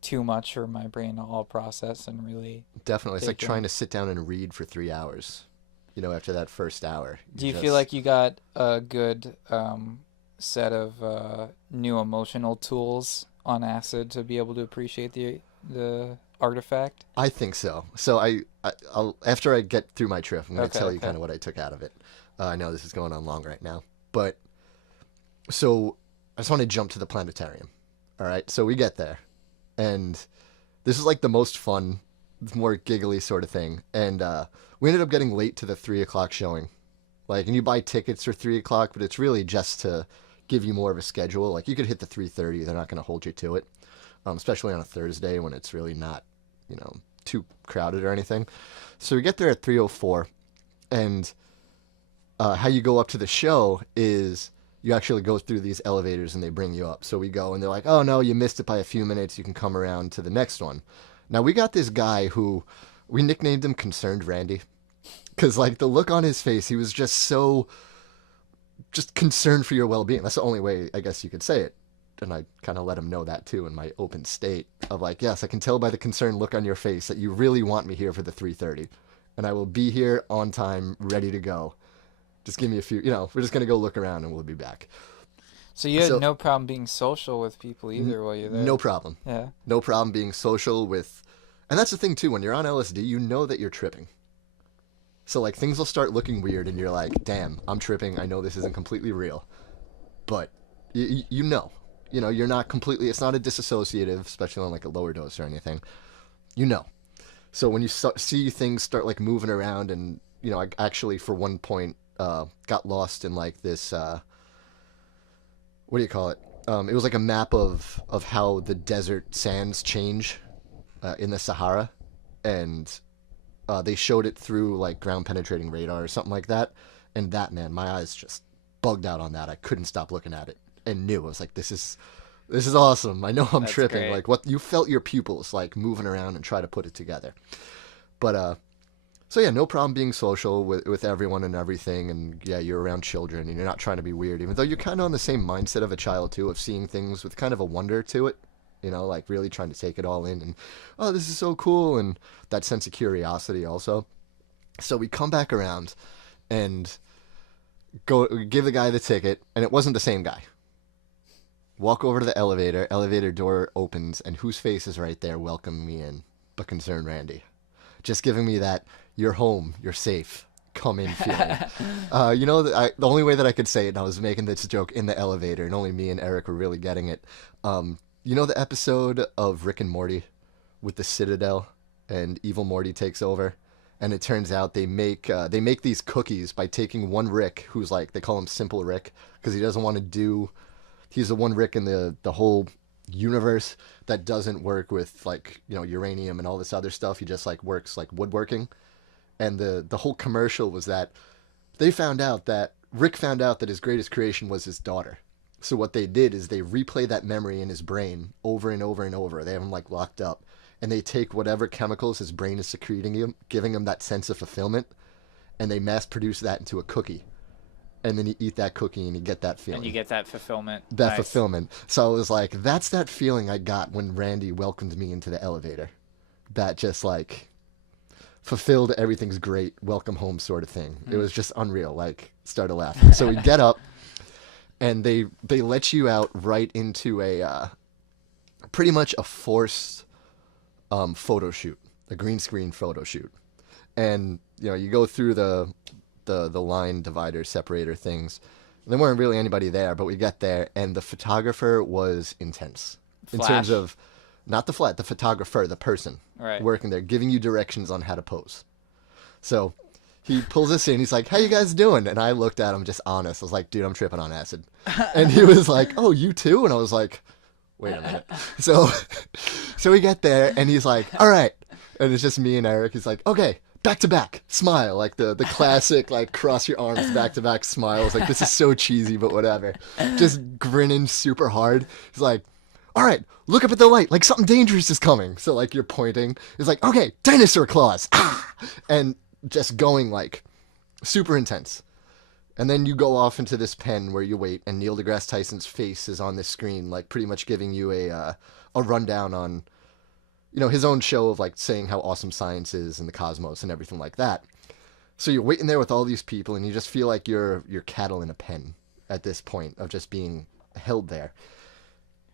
too much for my brain to all process and really definitely. It's like trying to sit down and read for 3 hours, after that first hour. Do you feel like you got a good set of new emotional tools on acid to be able to appreciate the artifact? I think so. So I'll after I get through my trip, I'm going to tell you kind of what I took out of it. I know this is going on long right now, but So I just want to jump to the planetarium. All right. So we get there, and this is like the most fun, more giggly sort of thing. And we ended up getting late to the 3 o'clock showing. Like, and you buy tickets for 3 o'clock, but it's really just to give you more of a schedule. Like, you could hit the 3:30; they're not going to hold you to it, especially on a Thursday when it's really not, too crowded or anything. So we get there at 3:04, and how you go up to the show is you actually go through these elevators and they bring you up. So we go and they're like, oh no, you missed it by a few minutes. You can come around to the next one. Now we got this guy who we nicknamed him Concerned Randy because like the look on his face, he was just concerned for your well-being. That's the only way I guess you could say it. And I kind of let him know that too in my open state of like, yes, I can tell by the concerned look on your face that you really want me here for the 3:30, and I will be here on time, ready to go. Just give me a few, we're just going to go look around and we'll be back. So you had no problem being social with people either while you're there? No problem. Yeah. No problem being social with, and that's the thing too, when you're on LSD, you know that you're tripping. So like things will start looking weird and you're like, damn, I'm tripping. I know this isn't completely real. But you know, you're not completely, it's not a disassociative, especially on like a lower dose or anything. You know. So when you see things start like moving around and, I actually for one point, got lost in like this what do you call it? It was like a map of how the desert sands change in the Sahara, and they showed it through like ground penetrating radar or something like that. And that, man, my eyes just bugged out on that. I couldn't stop looking at it and knew I was like, this is awesome. I know I'm That's tripping. great. Like what you felt your pupils like moving around and try to put it together. But so yeah, no problem being social with everyone and everything, and yeah, you're around children and you're not trying to be weird, even though you're kind of on the same mindset of a child too, of seeing things with kind of a wonder to it, like really trying to take it all in and, oh, this is so cool, and that sense of curiosity also. So we come back around and go give the guy the ticket, and it wasn't the same guy. Walk over to the elevator door opens, and whose face is right there welcoming me in but Concerned Randy. Just giving me that, you're home, you're safe, come in feeling. The only way that I could say it, and I was making this joke in the elevator, and only me and Eric were really getting it. The episode of Rick and Morty with the Citadel, and Evil Morty takes over, and it turns out they make these cookies by taking one Rick, who's like, they call him Simple Rick, because he doesn't want to do, he's the one Rick in the whole universe that doesn't work with like uranium and all this other stuff. He just like works like woodworking, and the whole commercial was that Rick found out that his greatest creation was his daughter. So what they did is they replay that memory in his brain over and over and over. They have him like locked up, and they take whatever chemicals his brain is secreting him, giving him that sense of fulfillment, and they mass produce that into a cookie. And then you eat that cookie and you get that feeling. And you get that fulfillment. That Nice. fulfillment. So I was like, that's that feeling I got when Randy welcomed me into the elevator. That just like fulfilled everything's great, welcome home sort of thing. It was just unreal. Like, started laughing. So we get up, and they let you out right into a pretty much a forced photo shoot, a green screen photo shoot. And you go through the line divider separator things. There weren't really anybody there, but we got there, and the photographer was intense. In Flash? terms of not the photographer, the person Right. working there, giving you directions on how to pose. So he pulls us in. He's like, how you guys doing? And I looked at him just honest. I was like, dude, I'm tripping on acid. And he was like, oh, you too? And I was like, wait a minute. So we get there, and he's like, all right. And it's just me and Eric. He's like, okay, back to back, smile. Like the classic, like cross your arms, back to back smiles. Like, this is so cheesy, but whatever. Just grinning super hard. He's like, all right, look up at the light, like something dangerous is coming. So like you're pointing. It's like, okay, dinosaur claws. Ah! And just going like super intense. And then you go off into this pen where you wait, and Neil deGrasse Tyson's face is on this screen, like pretty much giving you a rundown on, his own show of like saying how awesome science is and the cosmos and everything like that. So you're waiting there with all these people, and you just feel like you're cattle in a pen at this point of just being held there.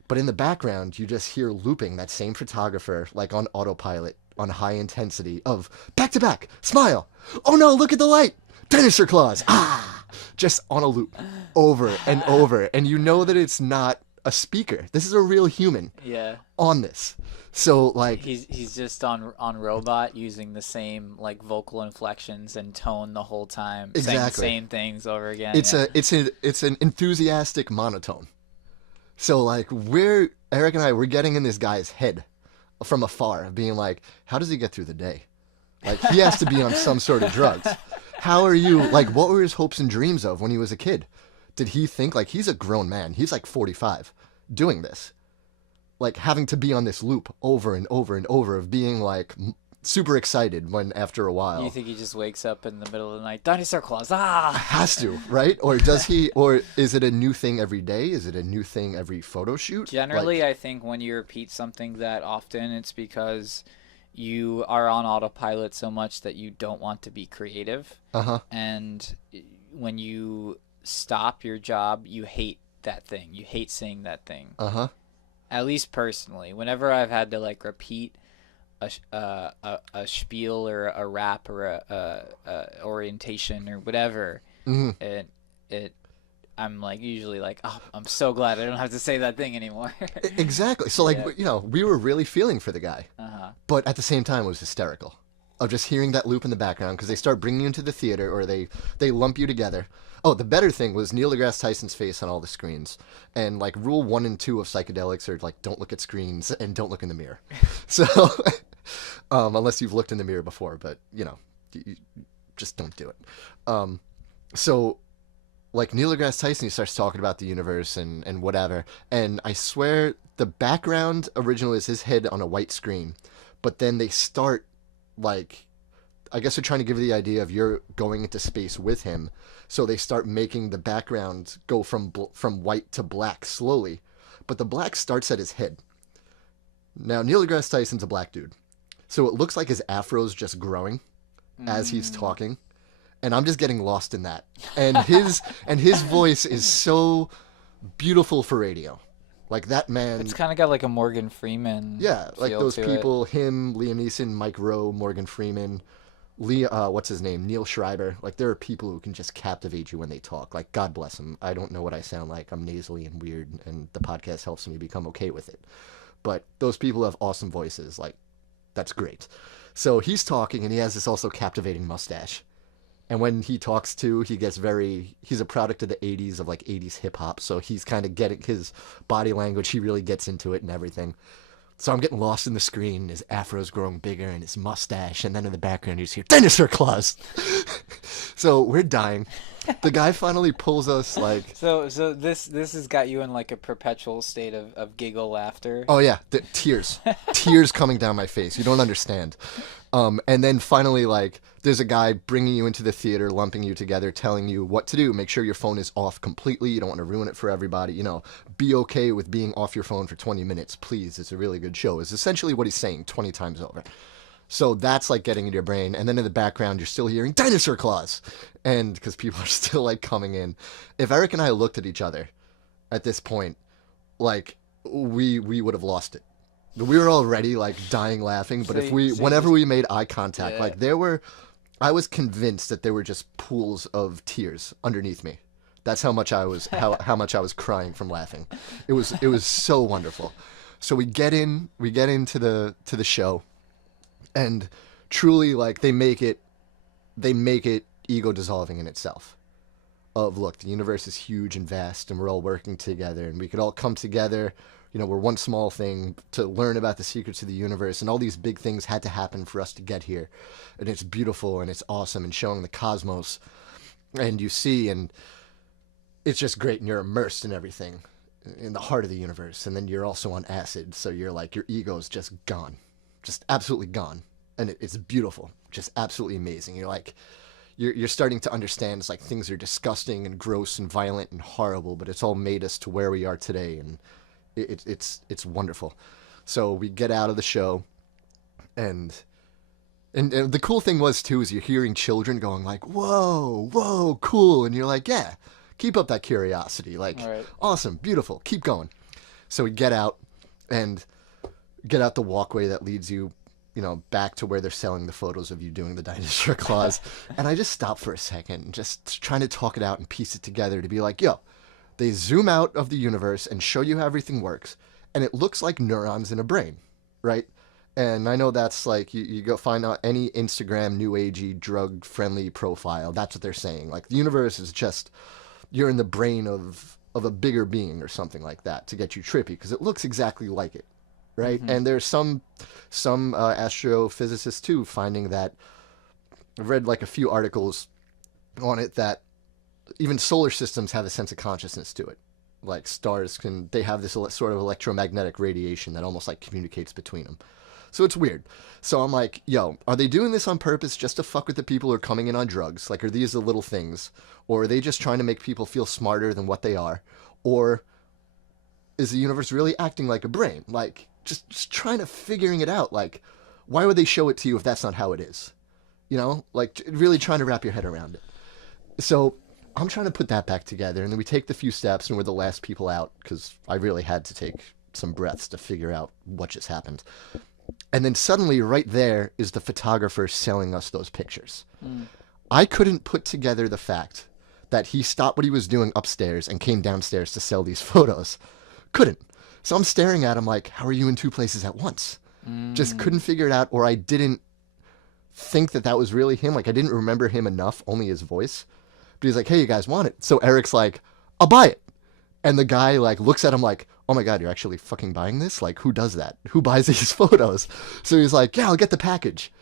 But in the background, you just hear looping that same photographer, like on autopilot, on high intensity of back to back, smile. Oh no, look at the light. Dinosaur claws. Ah. just on a loop over and over. And you know that it's not a speaker. This is a real human Yeah. on this. So like He's just on robot using the same like vocal inflections and tone the whole time, saying the Exactly. same things over again. it's yeah. it's an enthusiastic monotone. So like Eric and I we're getting in this guy's head from afar, being like, how does he get through the day? Like he has to be on some sort of drugs. How are you like what were his hopes and dreams of when he was a kid? Did he think like he's a grown man? He's like 45 doing this. Like having to be on this loop over and over and over of being like super excited when after a while. You think he just wakes up in the middle of the night, dinosaur claws, ah! Has to, right? Or does he, or is it a new thing every day? Is it a new thing every photo shoot? Generally, Like, I think when you repeat something that often, it's because you are on autopilot so much that you don't want to be creative. uh-huh. And when you stop your job, you hate that thing. You hate saying that thing. Uh-huh. At least personally, whenever I've had to like repeat a spiel or a rap or a orientation or whatever, Mm-hmm. it I'm like usually like, oh, I'm so glad I don't have to say that thing anymore. Exactly. So like, Yeah. you know, we were really feeling for the guy, Uh-huh. but at the same time it was hysterical of just hearing that loop in the background because they start bringing you into the theater or they lump you together. Oh, the better thing was Neil deGrasse Tyson's face on all the screens. And like rule 1 and 2 of psychedelics are like don't look at screens and don't look in the mirror. So unless you've looked in the mirror before, but you know, you just don't do it. So like Neil deGrasse Tyson, he starts talking about the universe and whatever. And I swear the background originally is his head on a white screen, but then they start like, I guess they're trying to give you the idea of you're going into space with him. So they start making the background go from white to black slowly, but the black starts at his head. Now Neil deGrasse Tyson's a black dude, so it looks like his afro's just growing as he's talking, and I'm just getting lost in that. And his voice is so beautiful for radio, like that man. It's kind of got like a Morgan Freeman. Yeah, like feel those to people, him, Liam Neeson, Mike Rowe, Morgan Freeman, what's his name, Neil Schreiber. Like there are people who can just captivate you when they talk. Like God bless them. I don't know what I sound like. I'm nasally and weird, and the podcast helps me become okay with it. But those people have awesome voices. Like that's great. So he's talking, and he has this also captivating mustache. And when he talks too, he's a product of the 80s, of like 80s hip hop. So he's kind of getting his body language. He really gets into it and everything. So I'm getting lost in the screen. His afro's growing bigger and his mustache. And then in the background, you just hear dinosaur claws. So we're dying. The guy finally pulls us like, So this has got you in like a perpetual state of giggle laughter. oh yeah, the tears coming down my face. You don't understand. And then finally, like, there's a guy bringing you into the theater, lumping you together, telling you what to do. Make sure your phone is off completely. You don't want to ruin it for everybody. You know, be okay with being off your phone for 20 minutes, please. It's a really good show, is essentially what he's saying 20 times over. So that's like getting into your brain. And then in the background, you're still hearing dinosaur claws. And because people are still like coming in. If Eric and I looked at each other at this point, like we would have lost it. We were already like dying laughing, but whenever we made eye contact, Yeah. like I was convinced that there were just pools of tears underneath me. That's how much I was how much I was crying from laughing. It was so wonderful. So we get into the show, and truly like they make it ego dissolving in itself. Of look, the universe is huge and vast, and we're all working together, and we could all come together. You know, we're one small thing to learn about the secrets of the universe, and all these big things had to happen for us to get here. And it's beautiful, and it's awesome, and showing the cosmos, and you see, and it's just great, and you're immersed in everything, in the heart of the universe, and then you're also on acid, so you're like, your ego's just gone, just absolutely gone, and it's beautiful, just absolutely amazing. You're like, you're starting to understand, it's like things are disgusting and gross and violent and horrible, but it's all made us to where we are today, and it's wonderful. So we get out of the show, and the cool thing was too is you're hearing children going like, whoa, cool, and you're like, yeah, keep up that curiosity, like, Right. awesome, beautiful, keep going. So we get out the walkway that leads you back to where they're selling the photos of you doing the dinosaur claws. And I just stopped for a second, just trying to talk it out and piece it together to be like, yo, they zoom out of the universe and show you how everything works. And it looks like neurons in a brain, right? And I know that's like, you go find out any Instagram, new agey, drug-friendly profile. That's what they're saying. Like, the universe is just, you're in the brain of a bigger being or something like that to get you trippy, because it looks exactly like it, right? And there's some astrophysicists, too, finding that, I've read like a few articles on it, that even solar systems have a sense of consciousness to it. Like stars they have this sort of electromagnetic radiation that almost like communicates between them. So it's weird. So I'm like, yo, are they doing this on purpose just to fuck with the people who are coming in on drugs? Like, are these the little things? Or are they just trying to make people feel smarter than what they are? Or is the universe really acting like a brain? Like, just trying to figuring it out. Like, why would they show it to you if that's not how it is? Like, really trying to wrap your head around it. So I'm trying to put that back together. And then we take the few steps, and we're the last people out, because I really had to take some breaths to figure out what just happened. And then suddenly, right there, is the photographer selling us those pictures. I couldn't put together the fact that he stopped what he was doing upstairs and came downstairs to sell these photos. Couldn't. So I'm staring at him like, how are you in two places at once? Just couldn't figure it out, or I didn't think that was really him. Like, I didn't remember him enough, only his voice. But he's like, hey, you guys want it? So Eric's like, I'll buy it. And the guy like looks at him like, oh my God, you're actually fucking buying this? Like, who does that? Who buys these photos? So he's like, yeah, I'll get the package.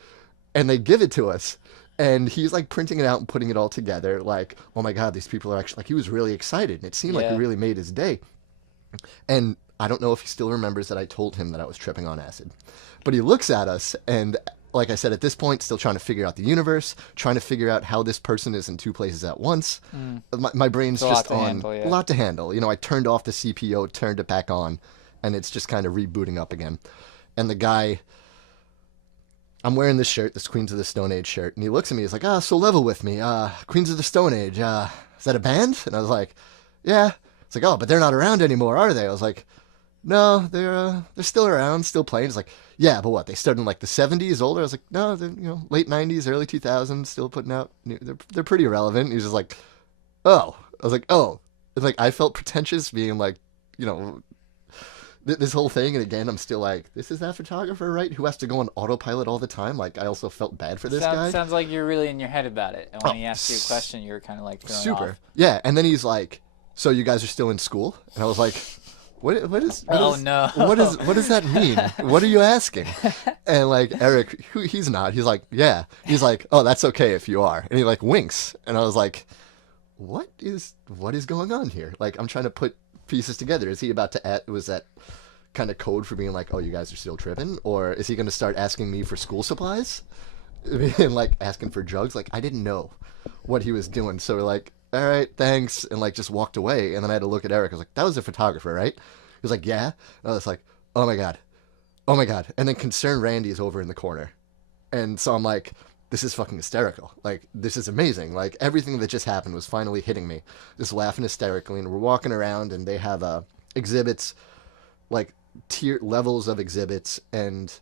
And they give it to us. And he's like printing it out and putting it all together. Like, oh my God, these people are actually, like, he was really excited. And it seemed like it really made his day. And I don't know if he still remembers that I told him that I was tripping on acid. But he looks at us, and like I said, at this point, still trying to figure out the universe, trying to figure out how this person is in two places at once. My brain's just on a lot to handle. I turned off the CPO, turned it back on, and it's just kind of rebooting up again. And the guy, I'm wearing this shirt, this Queens of the Stone Age shirt, and he looks at me, he's like, so level with me, Queens of the Stone Age, is that a band? And I was like, yeah. It's like, oh, but they're not around anymore, are they? I was like, no, they're still around, still playing. It's like, yeah, but what? They started in like the 70s, older? I was like, no, they're, late 90s, early 2000s, still putting out. They're pretty relevant. He's just like, oh. I was like, oh. It's like, I felt pretentious being like, this whole thing. And again, I'm still like, this is that photographer, right? Who has to go on autopilot all the time? Like, I also felt bad for this guy. Sounds like you're really in your head about it. And when he asked you a question, you were kind of like feeling off. Yeah. And then he's like, so you guys are still in school? And I was like, what does that mean? What are you asking? And like Eric, he's not. He's like, yeah. He's like, oh, that's okay if you are. And he like winks. And I was like, what is going on here? Like, I'm trying to put pieces together. Is he about to add? Was that kind of code for being like, oh, you guys are still tripping? Or is he going to start asking me for school supplies and like asking for drugs? Like, I didn't know what he was doing. So we're like, all right, thanks, and like just walked away. And then I had to look at Eric. I was like, that was a photographer, right? He was like, yeah. And I was like, oh my god. And then concerned Randy's over in the corner. And so I'm like, this is fucking hysterical. Like, this is amazing. Like, everything that just happened was finally hitting me. Just laughing hysterically. And we're walking around, and they have exhibits, like tier levels of exhibits, and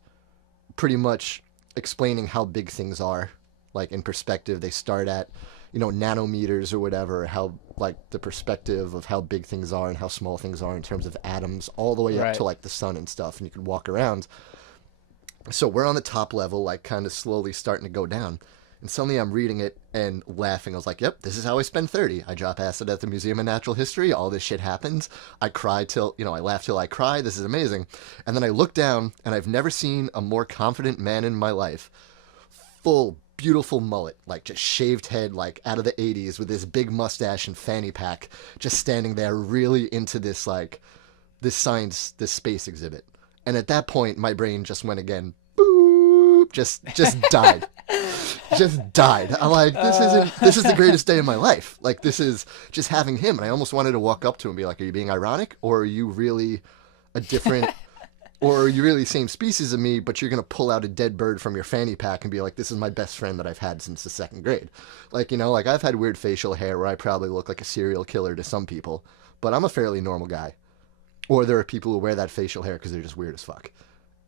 pretty much explaining how big things are. Like, in perspective, they start at nanometers or whatever, how like the perspective of how big things are and how small things are in terms of atoms, all the way up to like the sun and stuff, and you could walk around. So we're on the top level, like kind of slowly starting to go down, and suddenly I'm reading it and laughing. I was like, yep, this is how I spend 30. I drop acid at the Museum of Natural History, all this shit happens, I cry till, I laugh till I cry, this is amazing. And then I look down, and I've never seen a more confident man in my life, full beautiful mullet, like just shaved head, like out of the 80s, with this big mustache and fanny pack, just standing there really into this, like, this space exhibit. And at that point, my brain just went again, boop, just died. Just died. I'm like, this is the greatest day of my life. Like, this is just having him. And I almost wanted to walk up to him and be like, are you being ironic? Or are you really a different... Or are you really the same species of me, but you're going to pull out a dead bird from your fanny pack and be like, this is my best friend that I've had since the second grade. Like, like I've had weird facial hair where I probably look like a serial killer to some people, but I'm a fairly normal guy. Or there are people who wear that facial hair because they're just weird as fuck.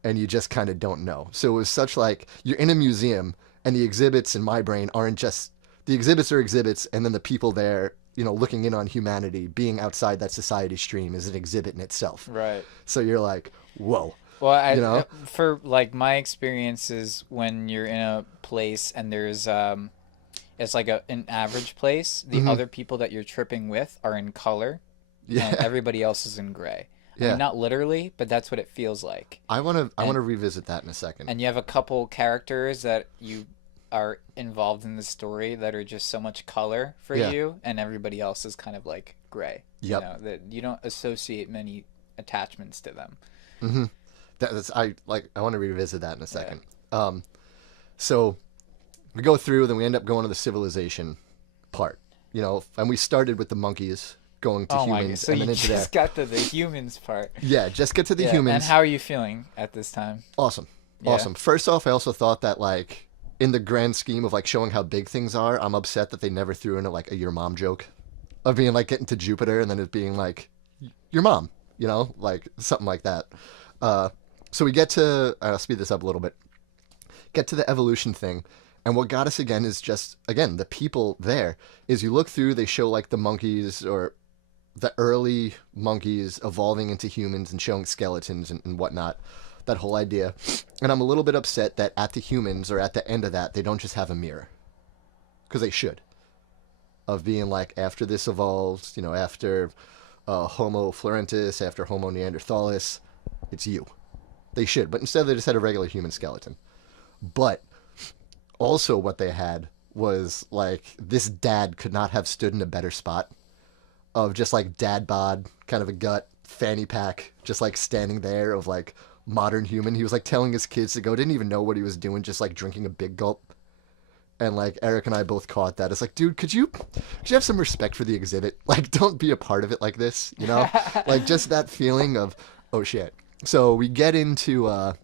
and you just kind of don't know. So it was such like you're in a museum, and the exhibits in my brain aren't just the exhibits are exhibits, and then the people there, looking in on humanity, being outside that society stream is an exhibit in itself. Right. So you're like, whoa. Well, For like my experiences, when you're in a place and there's it's like an average place, the other people that you're tripping with are in color, Yeah. and everybody else is in gray. I Yeah. mean, not literally, but that's what it feels like. I want to revisit that in a second. And you have a couple characters that you are involved in the story that are just so much color for Yeah. you, and everybody else is kind of like gray. Yep. That you don't associate many attachments to them. I want to revisit that in a second. So we go through, then we end up going to the civilization part, and we started with the monkeys going to Oh my god! humans So and you then into just got to the humans part. Yeah, just get to the Yeah, humans. And how are you feeling at this time? Awesome. Yeah. Awesome. First off, I also thought that like in the grand scheme of like showing how big things are, I'm upset that they never threw in like a your mom joke of being like getting to Jupiter and then it being like your mom, like something like that. So we get to, I'll speed this up a little bit, get to the evolution thing. And what got us again is just, again, the people there is you look through, they show like the monkeys or the early monkeys evolving into humans and showing skeletons and whatnot, that whole idea. And I'm a little bit upset that at the humans or at the end of that, they don't just have a mirror. Because they should. Of being like, after this evolves, after Homo florentis, after Homo neanderthalis, it's you. They should. But instead they just had a regular human skeleton. But also what they had was like, this dad could not have stood in a better spot. Of just like dad bod, kind of a gut, fanny pack, just like standing there of like modern human. He was like telling his kids to go, didn't even know what he was doing, just like drinking a big gulp. And like Eric and I both caught that. It's like, dude, could you have some respect for the exhibit? Like, don't be a part of it like this, Like just that feeling of, oh shit. So we get into,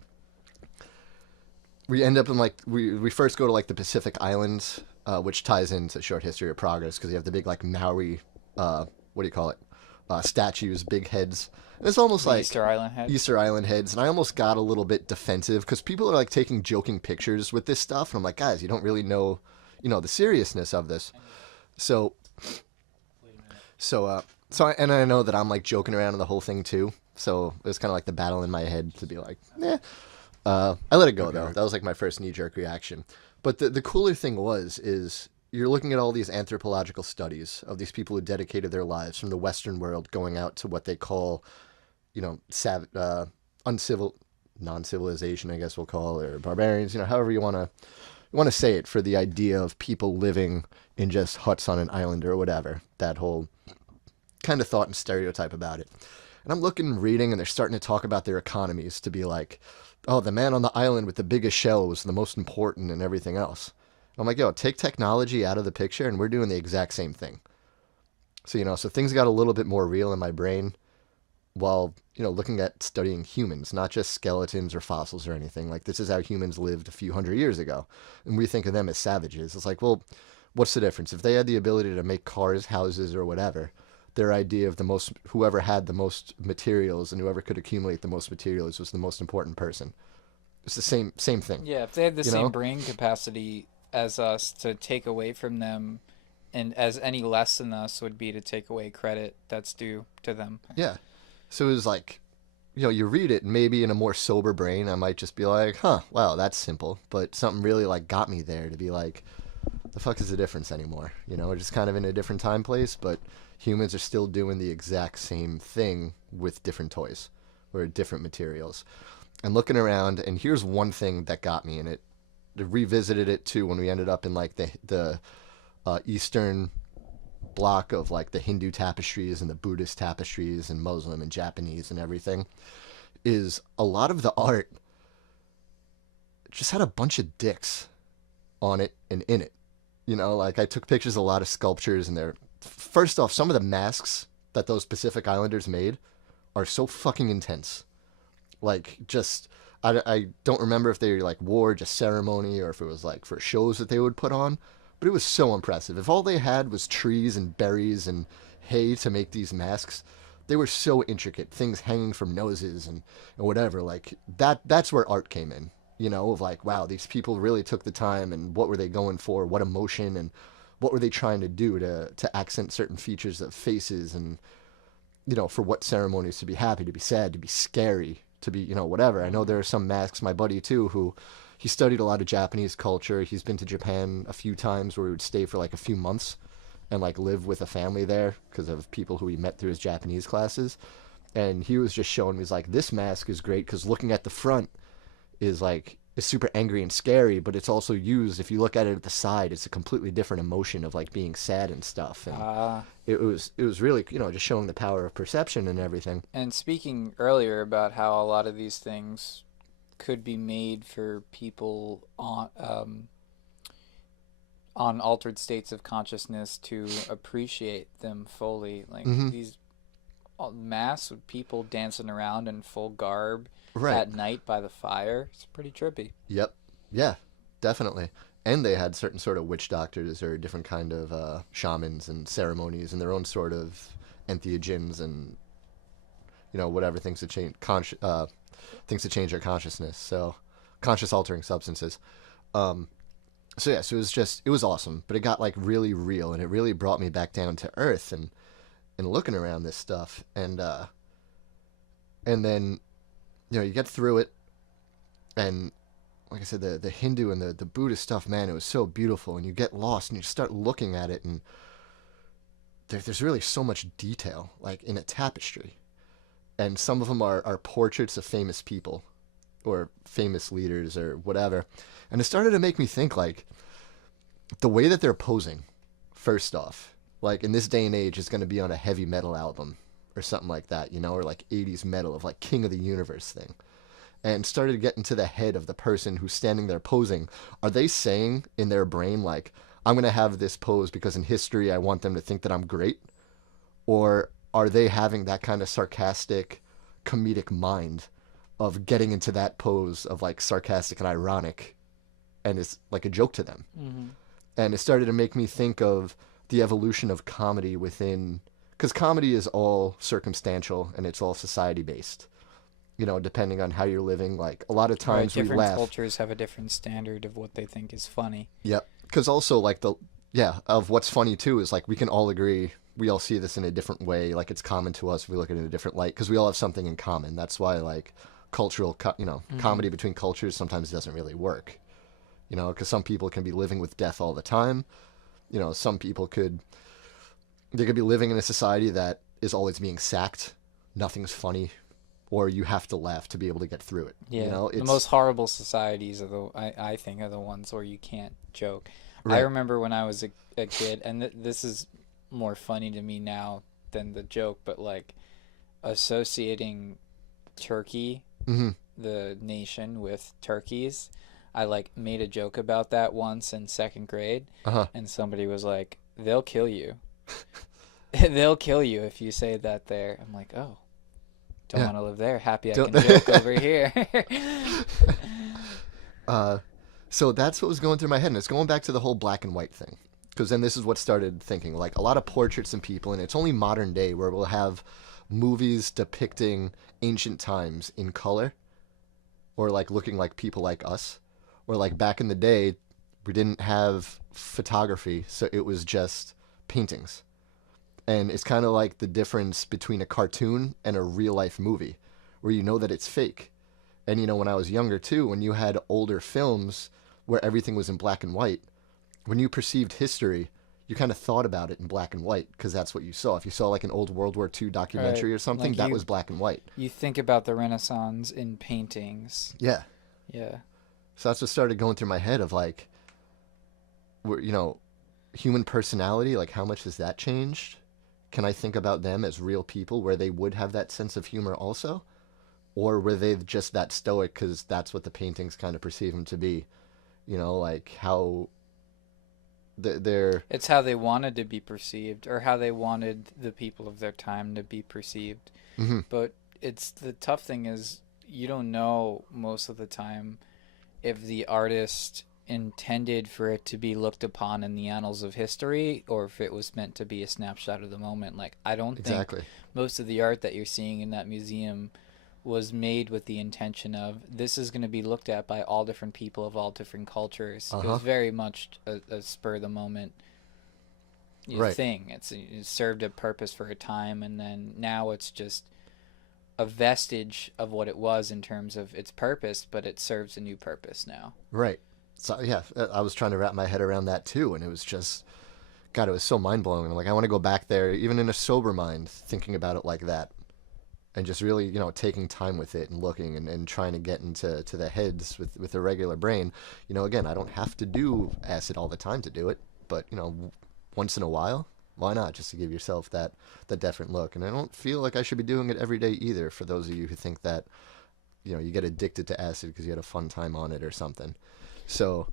we end up in like, we first go to like the Pacific Islands, which ties into Short History of Progress because you have the big like Maori, what do you call it? Statues, big heads. And it's almost like Easter Island heads. Easter Island heads. And I almost got a little bit defensive because people are like taking joking pictures with this stuff. And I'm like, guys, you don't really know, the seriousness of this. So I know that I'm like joking around on the whole thing too. So it was kind of like the battle in my head to be like, I let it go though. That was like my first knee-jerk reaction. But the cooler thing is you're looking at all these anthropological studies of these people who dedicated their lives from the Western world going out to what they call, non-civilization, I guess we'll call it, or barbarians, however you want to say it, for the idea of people living in just huts on an island or whatever, that whole kind of thought and stereotype about it. And I'm looking, reading, and they're starting to talk about their economies to be like, oh, the man on the island with the biggest shell was the most important and everything else. I'm like, yo, take technology out of the picture and we're doing the exact same thing. So, so things got a little bit more real in my brain while, looking at studying humans, not just skeletons or fossils or anything. Like, this is how humans lived a few hundred years ago. And we think of them as savages. It's like, well, what's the difference? If they had the ability to make cars, houses, or whatever, their idea of whoever had the most materials and whoever could accumulate the most materials was the most important person. It's the same thing. Yeah, if they had the same brain capacity as us, to take away from them, and as any less than us would be to take away credit that's due to them. Yeah. So it was like, you read it, and maybe in a more sober brain, I might just be like, huh, wow, that's simple. But something really like got me there to be like, the fuck is the difference anymore? We're just kind of in a different time place, but humans are still doing the exact same thing with different toys or different materials. And looking around, and here's one thing that got me in it. Revisited it too when we ended up in like the Eastern block of like the Hindu tapestries and the Buddhist tapestries and Muslim and Japanese and everything, is a lot of the art just had a bunch of dicks on it and in it. Like I took pictures of a lot of sculptures, and they're, first off, some of the masks that those Pacific Islanders made are so fucking intense. Like, just, I don't remember if they like wore just ceremony or if it was like for shows that they would put on, but it was so impressive. If all they had was trees and berries and hay to make these masks, they were so intricate, things hanging from noses and whatever. Like that's where art came in, you know, of like, wow, these people really took the time, and what were they going for? What emotion and what were they trying to do to accent certain features of faces, and you know, for what ceremonies, to be happy, to be sad, to be scary, to be, you know, whatever. I know there are some masks, my buddy too, who he studied a lot of Japanese culture. He's been to Japan a few times where he would stay for like a few months and like live with a family there because of people who he met through his Japanese classes. And he was just showing me, he's like, this mask is great because looking at the front is like, is super angry and scary, but it's also used, if you look at it at the side, it's a completely different emotion of like being sad and stuff. And it was really, you know, just showing the power of perception and everything. And speaking earlier about how a lot of these things could be made for people on altered states of consciousness to appreciate them fully, like these masks with people dancing around in full garb Right. at night by the fire. It's pretty trippy. Yep. Yeah, definitely. And they had certain sort of witch doctors or different kind of shamans and ceremonies and their own sort of entheogens and, you know, whatever things to change things to change their consciousness. So conscious altering substances. So yeah, so it was awesome, but it got like really real, and it really brought me back down to earth and looking around this stuff, and then, you know, you get through it, and like I said, the Hindu and the Buddhist stuff, man, it was so beautiful, and you get lost and you start looking at it, and there's really so much detail, like in a tapestry, and some of them are portraits of famous people or famous leaders or whatever, and it started to make me think, like, the way that they're posing, first off, like in this day and age, is going to be on a heavy metal album or something like that, you know, or like 80s metal of like King of the Universe thing. And started to get into the head of the person who's standing there posing. Are they saying in their brain, like, I'm going to have this pose because in history I want them to think that I'm great? Or are they having that kind of sarcastic, comedic mind of getting into that pose of like sarcastic and ironic, and it's like a joke to them? And it started to make me think of the evolution of comedy within, because comedy is all circumstantial and it's all society based, you know, depending on how you're living. Like a lot of times we different laugh. cultures have a different standard of what they think is funny. Yep. Because also like of what's funny too is like we can all agree, we all see this in a different way. Like it's common to us, we look at it in a different light because we all have something in common. That's why like cultural, comedy between cultures sometimes doesn't really work, you know, because some people can be living with death all the time. You know, some people could be living in a society that is always being sacked. Nothing's funny, or you have to laugh to be able to get through it. Yeah, you know, the most horrible societies are I think are the ones where you can't joke. Right. I remember when I was a kid, and this is more funny to me now than the joke, but like associating Turkey, the nation, with turkeys. I like made a joke about that once in second grade, and somebody was like, "They'll kill you. They'll kill you if you say that there." I'm like, "Oh, don't want to live there. Happy I can joke over here." So that's what was going through my head, and it's going back to the whole black and white thing, because then this is what started thinking, like a lot of portraits and people, and it's only modern day where we'll have movies depicting ancient times in color, or like looking like people like us. Or like back in the day, we didn't have photography, so it was just paintings. And it's kind of like the difference between a cartoon and a real life movie, where you know that it's fake. And you know, when I was younger too, when you had older films where everything was in black and white, when you perceived history, you kind of thought about it in black and white because that's what you saw. If you saw like an old World War II documentary or something, like that was black and white. You think about the Renaissance in paintings. Yeah. Yeah. So that's what started going through my head of like, you know, human personality, like how much has that changed? Can I think about them as real people where they would have that sense of humor also? Or were they just that stoic because that's what the paintings kind of perceive them to be? You know, like how they're... It's how they wanted to be perceived, or how they wanted the people of their time to be perceived. But it's the tough thing is you don't know most of the time if the artist intended for it to be looked upon in the annals of history or if it was meant to be a snapshot of the moment. Like, I don't Exactly. think most of the art that you're seeing in that museum was made with the intention of this is going to be looked at by all different people of all different cultures. It was very much a spur of the moment Right. thing. It served a purpose for a time, and then now it's just a vestige of what it was in terms of its purpose, but it serves a new purpose now. Right. So yeah, I was trying to wrap my head around that too, and it was just, God, it was so mind blowing. Like, I want to go back there, even in a sober mind, thinking about it like that, and just really, taking time with it and looking and trying to get into the heads with a regular brain. Again, I don't have to do acid all the time to do it, but once in a while, why not? Just to give yourself that different look. And I don't feel like I should be doing it every day either. For those of you who think that, you get addicted to acid because you had a fun time on it or something. So,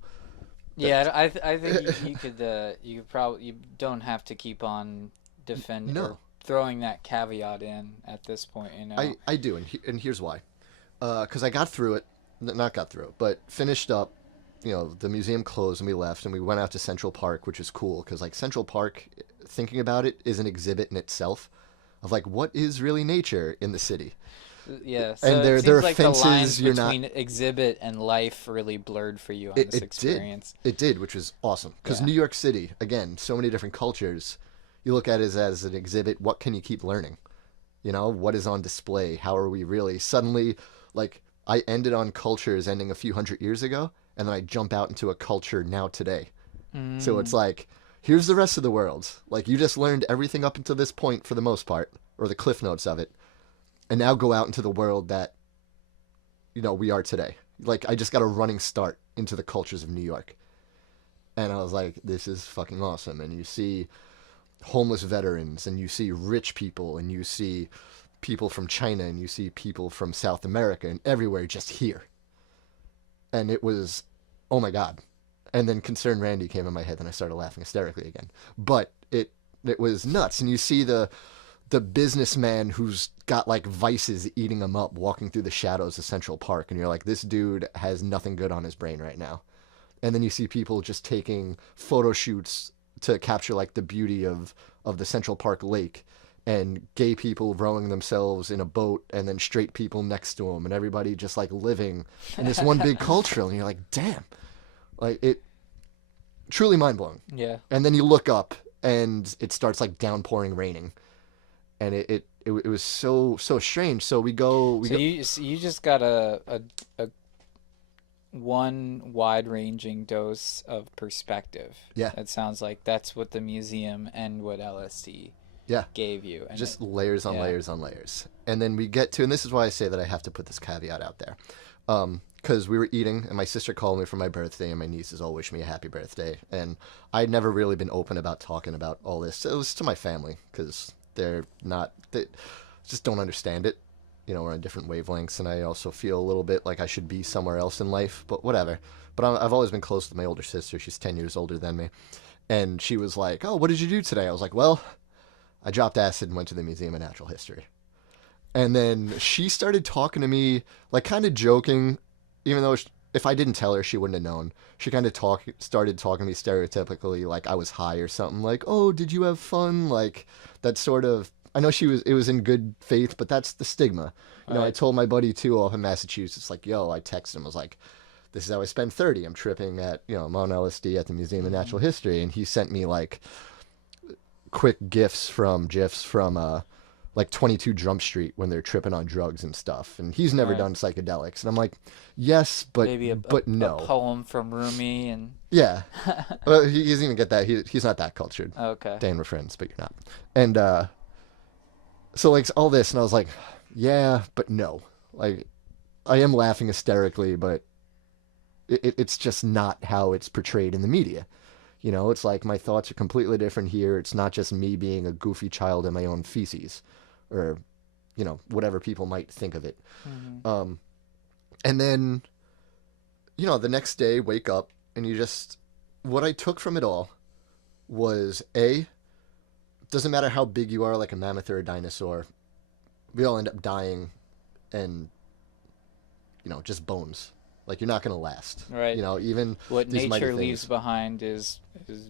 yeah, I think you could probably, you don't have to keep on defending or throwing that caveat in at this point. I do, and here's why. Because I got through it, not got through it, but finished up. The museum closed and we left and we went out to Central Park, which is cool because like Central Park, thinking about it, is an exhibit in itself of like what is really nature in the city. Yeah, so and there are like fences. The lines you're between not exhibit and life really blurred for you on this experience. It did, which was awesome because New York City, again, so many different cultures. You look at it as an exhibit. What can you keep learning? What is on display? How are we really suddenly like? I ended on cultures ending a few hundred years ago, and then I jump out into a culture now today. So it's like, here's the rest of the world. Like, you just learned everything up until this point for the most part, or the cliff notes of it, and now go out into the world that, we are today. Like, I just got a running start into the cultures of New York. And I was like, this is fucking awesome. And you see homeless veterans, and you see rich people, and you see people from China, and you see people from South America, and everywhere just here. And it was, oh my God. And then Concerned Randy came in my head, and I started laughing hysterically again. But it was nuts. And you see the businessman who's got like vices eating him up, walking through the shadows of Central Park, and you're like, this dude has nothing good on his brain right now. And then you see people just taking photo shoots to capture like the beauty of the Central Park lake, and gay people rowing themselves in a boat, and then straight people next to them, and everybody just like living in this one big culture. And you're like, damn, like, it truly mind blowing. Yeah. And then you look up and it starts like downpouring, raining, and it was so strange. So we go. You just got a one wide-ranging dose of perspective. Yeah. It sounds like that's what the museum and what LSD gave you. And just layers on layers on layers. And then we get to, and this is why I say that I have to put this caveat out there. Because we were eating, and my sister called me for my birthday, and my nieces all wished me a happy birthday. And I'd never really been open about talking about all this. It was to my family, because they just don't understand it. We're on different wavelengths, and I also feel a little bit like I should be somewhere else in life, but whatever. But I've always been close with my older sister. She's 10 years older than me. And she was like, oh, what did you do today? I was like, well, I dropped acid and went to the Museum of Natural History. And then she started talking to me, like, kind of joking, even though if I didn't tell her, she wouldn't have known. She kind of started talking to me stereotypically, like I was high or something, like, oh, did you have fun? Like, that sort of, I know it was in good faith, but that's the stigma. Right. I told my buddy too off in Massachusetts, like, yo, I texted him, I was like, this is how I spend 30. I'm tripping at, I'm on LSD at the Museum of Natural History. And he sent me like quick GIFs from like 22 Jump Street when they're tripping on drugs and stuff. And he's never done psychedelics. And I'm like, yes, but maybe no. A poem from Rumi and yeah. Well, he doesn't even get that. He's not that cultured. Okay. Dan, we're friends, but you're not. And so like all this, and I was like, yeah, but no. Like, I am laughing hysterically, but it's just not how it's portrayed in the media. It's like my thoughts are completely different here. It's not just me being a goofy child in my own feces, or, whatever people might think of it. Mm-hmm. And then, the next day, wake up, and what I took from it all was doesn't matter how big you are, like a mammoth or a dinosaur, we all end up dying and, just bones. Like, you're not going to last. Right. You know, even What these mighty nature leaves things. behind is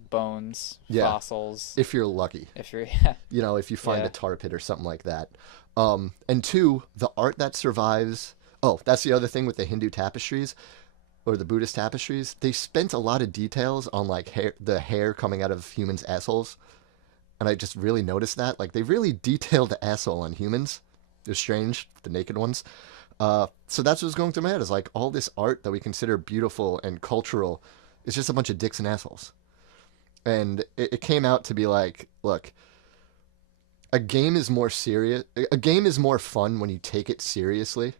bones, Yeah. fossils. If you're lucky. If you're You know, if you find Yeah. a tar pit or something like that. And two, the art that survives. Oh, that's the other thing with the Hindu tapestries or the Buddhist tapestries. They spent a lot of details on like the hair coming out of humans' assholes. And I just really noticed that. Like, they really detailed the asshole on humans. It's strange, the naked ones. So that's what's going through my head is like all this art that we consider beautiful and cultural is just a bunch of dicks and assholes. And it came out to be like, look, a game is more serious. A game is more fun when you take it seriously,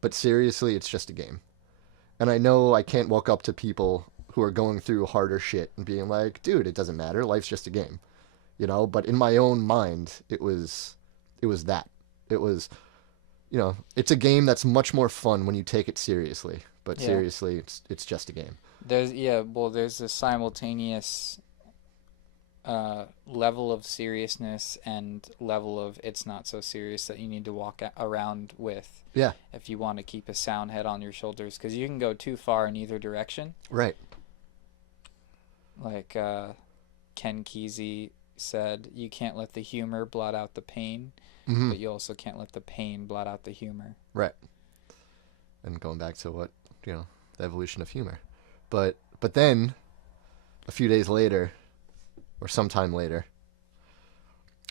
but seriously, it's just a game. And I know I can't walk up to people who are going through harder shit and being like, dude, it doesn't matter. Life's just a game, you know. But in my own mind, it was that. It was, you know, it's a game that's much more fun when you take it seriously. But Yeah. seriously, it's just a game. There's a simultaneous level of seriousness and level of it's not so serious that you need to walk around with Yeah. if you want to keep a sound head on your shoulders, because you can go too far in either direction. Right. Like Ken Kesey said, you can't let the humor blot out the pain, Mm-hmm. but you also can't let the pain blot out the humor. Right. And going back to what, you know, the evolution of humor. But then a few days later or sometime later,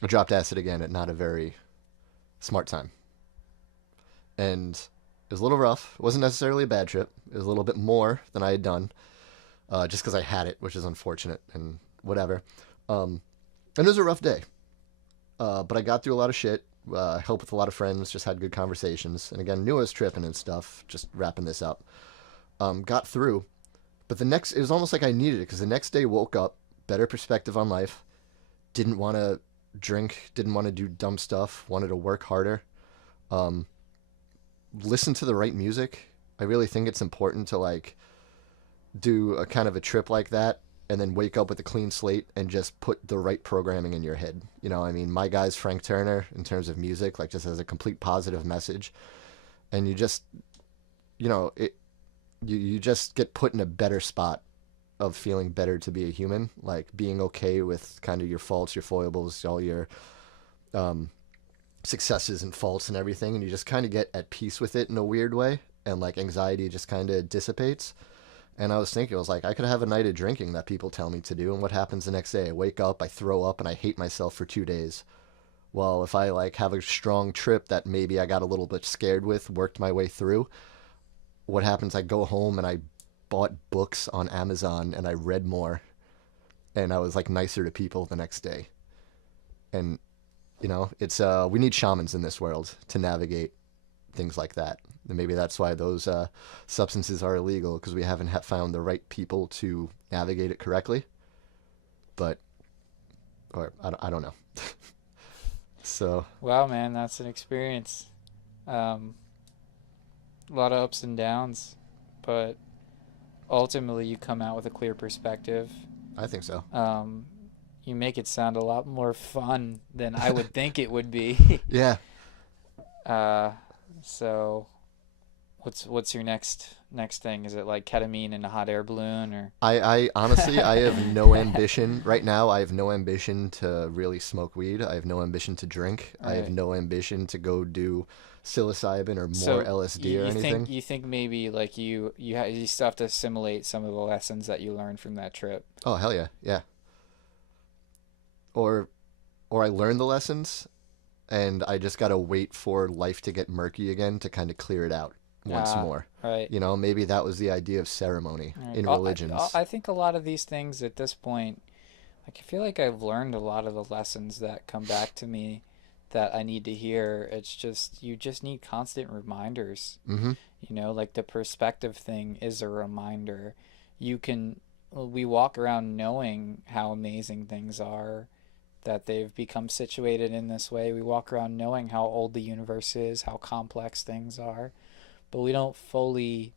I dropped acid again at not a very smart time. And it was a little rough. It wasn't necessarily a bad trip. It was a little bit more than I had done, just because I had it, which is unfortunate and whatever. And it was a rough day. But I got through a lot of shit. Helped with a lot of friends, just had good conversations. And again, knew I was tripping and stuff, just wrapping this up. Got through. But it was almost like I needed it, because the next day woke up, better perspective on life, didn't want to drink, didn't want to do dumb stuff, wanted to work harder. Listen to the right music. I really think it's important to like do a kind of a trip like that and then wake up with a clean slate and just put the right programming in your head. You know, I mean, my guy's Frank Turner in terms of music, like just as a complete positive message. And you just, you know, you just get put in a better spot of feeling better to be a human, like being okay with kind of your faults, your foibles, all your successes and faults and everything. And you just kind of get at peace with it in a weird way. And like anxiety just kind of dissipates. And I was thinking, I was like, I could have a night of drinking that people tell me to do. And what happens the next day? I wake up, I throw up, and I hate myself for 2 days. Well, if I like have a strong trip that maybe I got a little bit scared with, worked my way through, what happens? I go home and I bought books on Amazon and I read more. And I was like nicer to people the next day. And, you know, it's we need shamans in this world to navigate things like that. And maybe that's why those substances are illegal, because we haven't found the right people to navigate it correctly. Or I don't know. So. Wow, man, that's an experience. A lot of ups and downs, but ultimately you come out with a clear perspective. I think so. You make it sound a lot more fun than I would think it would be. Yeah. So what's your next thing? Is it like ketamine in a hot air balloon, or? I honestly, I have no ambition right now. I have no ambition to really smoke weed. I have no ambition to drink. I have Right. no ambition to go do psilocybin or more So LSD or you anything. think maybe like you still have to assimilate some of the lessons that you learned from that trip. Oh, hell yeah. Yeah. Or I learned the lessons and I just got to wait for life to get murky again to kind of clear it out once more. Right. You know, maybe that was the idea of ceremony Right. in religions. I think a lot of these things at this point, like I feel like I've learned a lot of the lessons that come back to me that I need to hear. It's just you just need constant reminders. Mm-hmm. You know, like the perspective thing is a reminder. We walk around knowing how amazing things are, that they've become situated in this way. We walk around knowing how old the universe is, how complex things are, but we don't fully.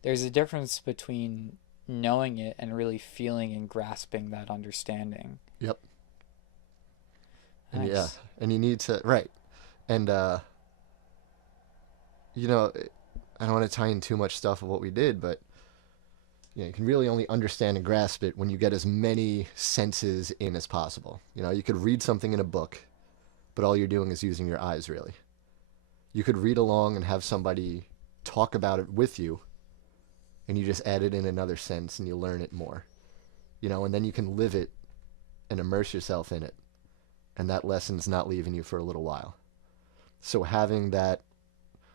There's a difference between knowing it and really feeling and grasping that understanding. Yep. And Nice. yeah, and you need to, right. And, you know, I don't want to tie in too much stuff of what we did, but you can really only understand and grasp it when you get as many senses in as possible. You could read something in a book, but all you're doing is using your eyes, really. You could read along and have somebody talk about it with you, and you just add it in another sense and you learn it more. And then you can live it and immerse yourself in it, and that lesson's not leaving you for a little while. So having that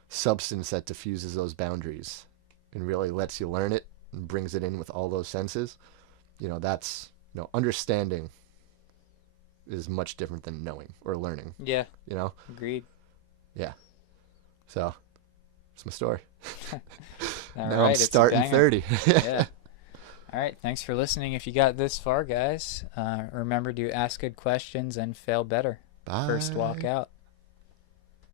substance that diffuses those boundaries and really lets you learn it and brings it in with all those senses, that's, understanding is much different than knowing or learning. Yeah. Agreed. Yeah. So, that's my story. All now right, I'm starting 30. Yeah. All right. Thanks for listening. If you got this far, guys, remember to ask good questions and fail better. Bye. First walk out.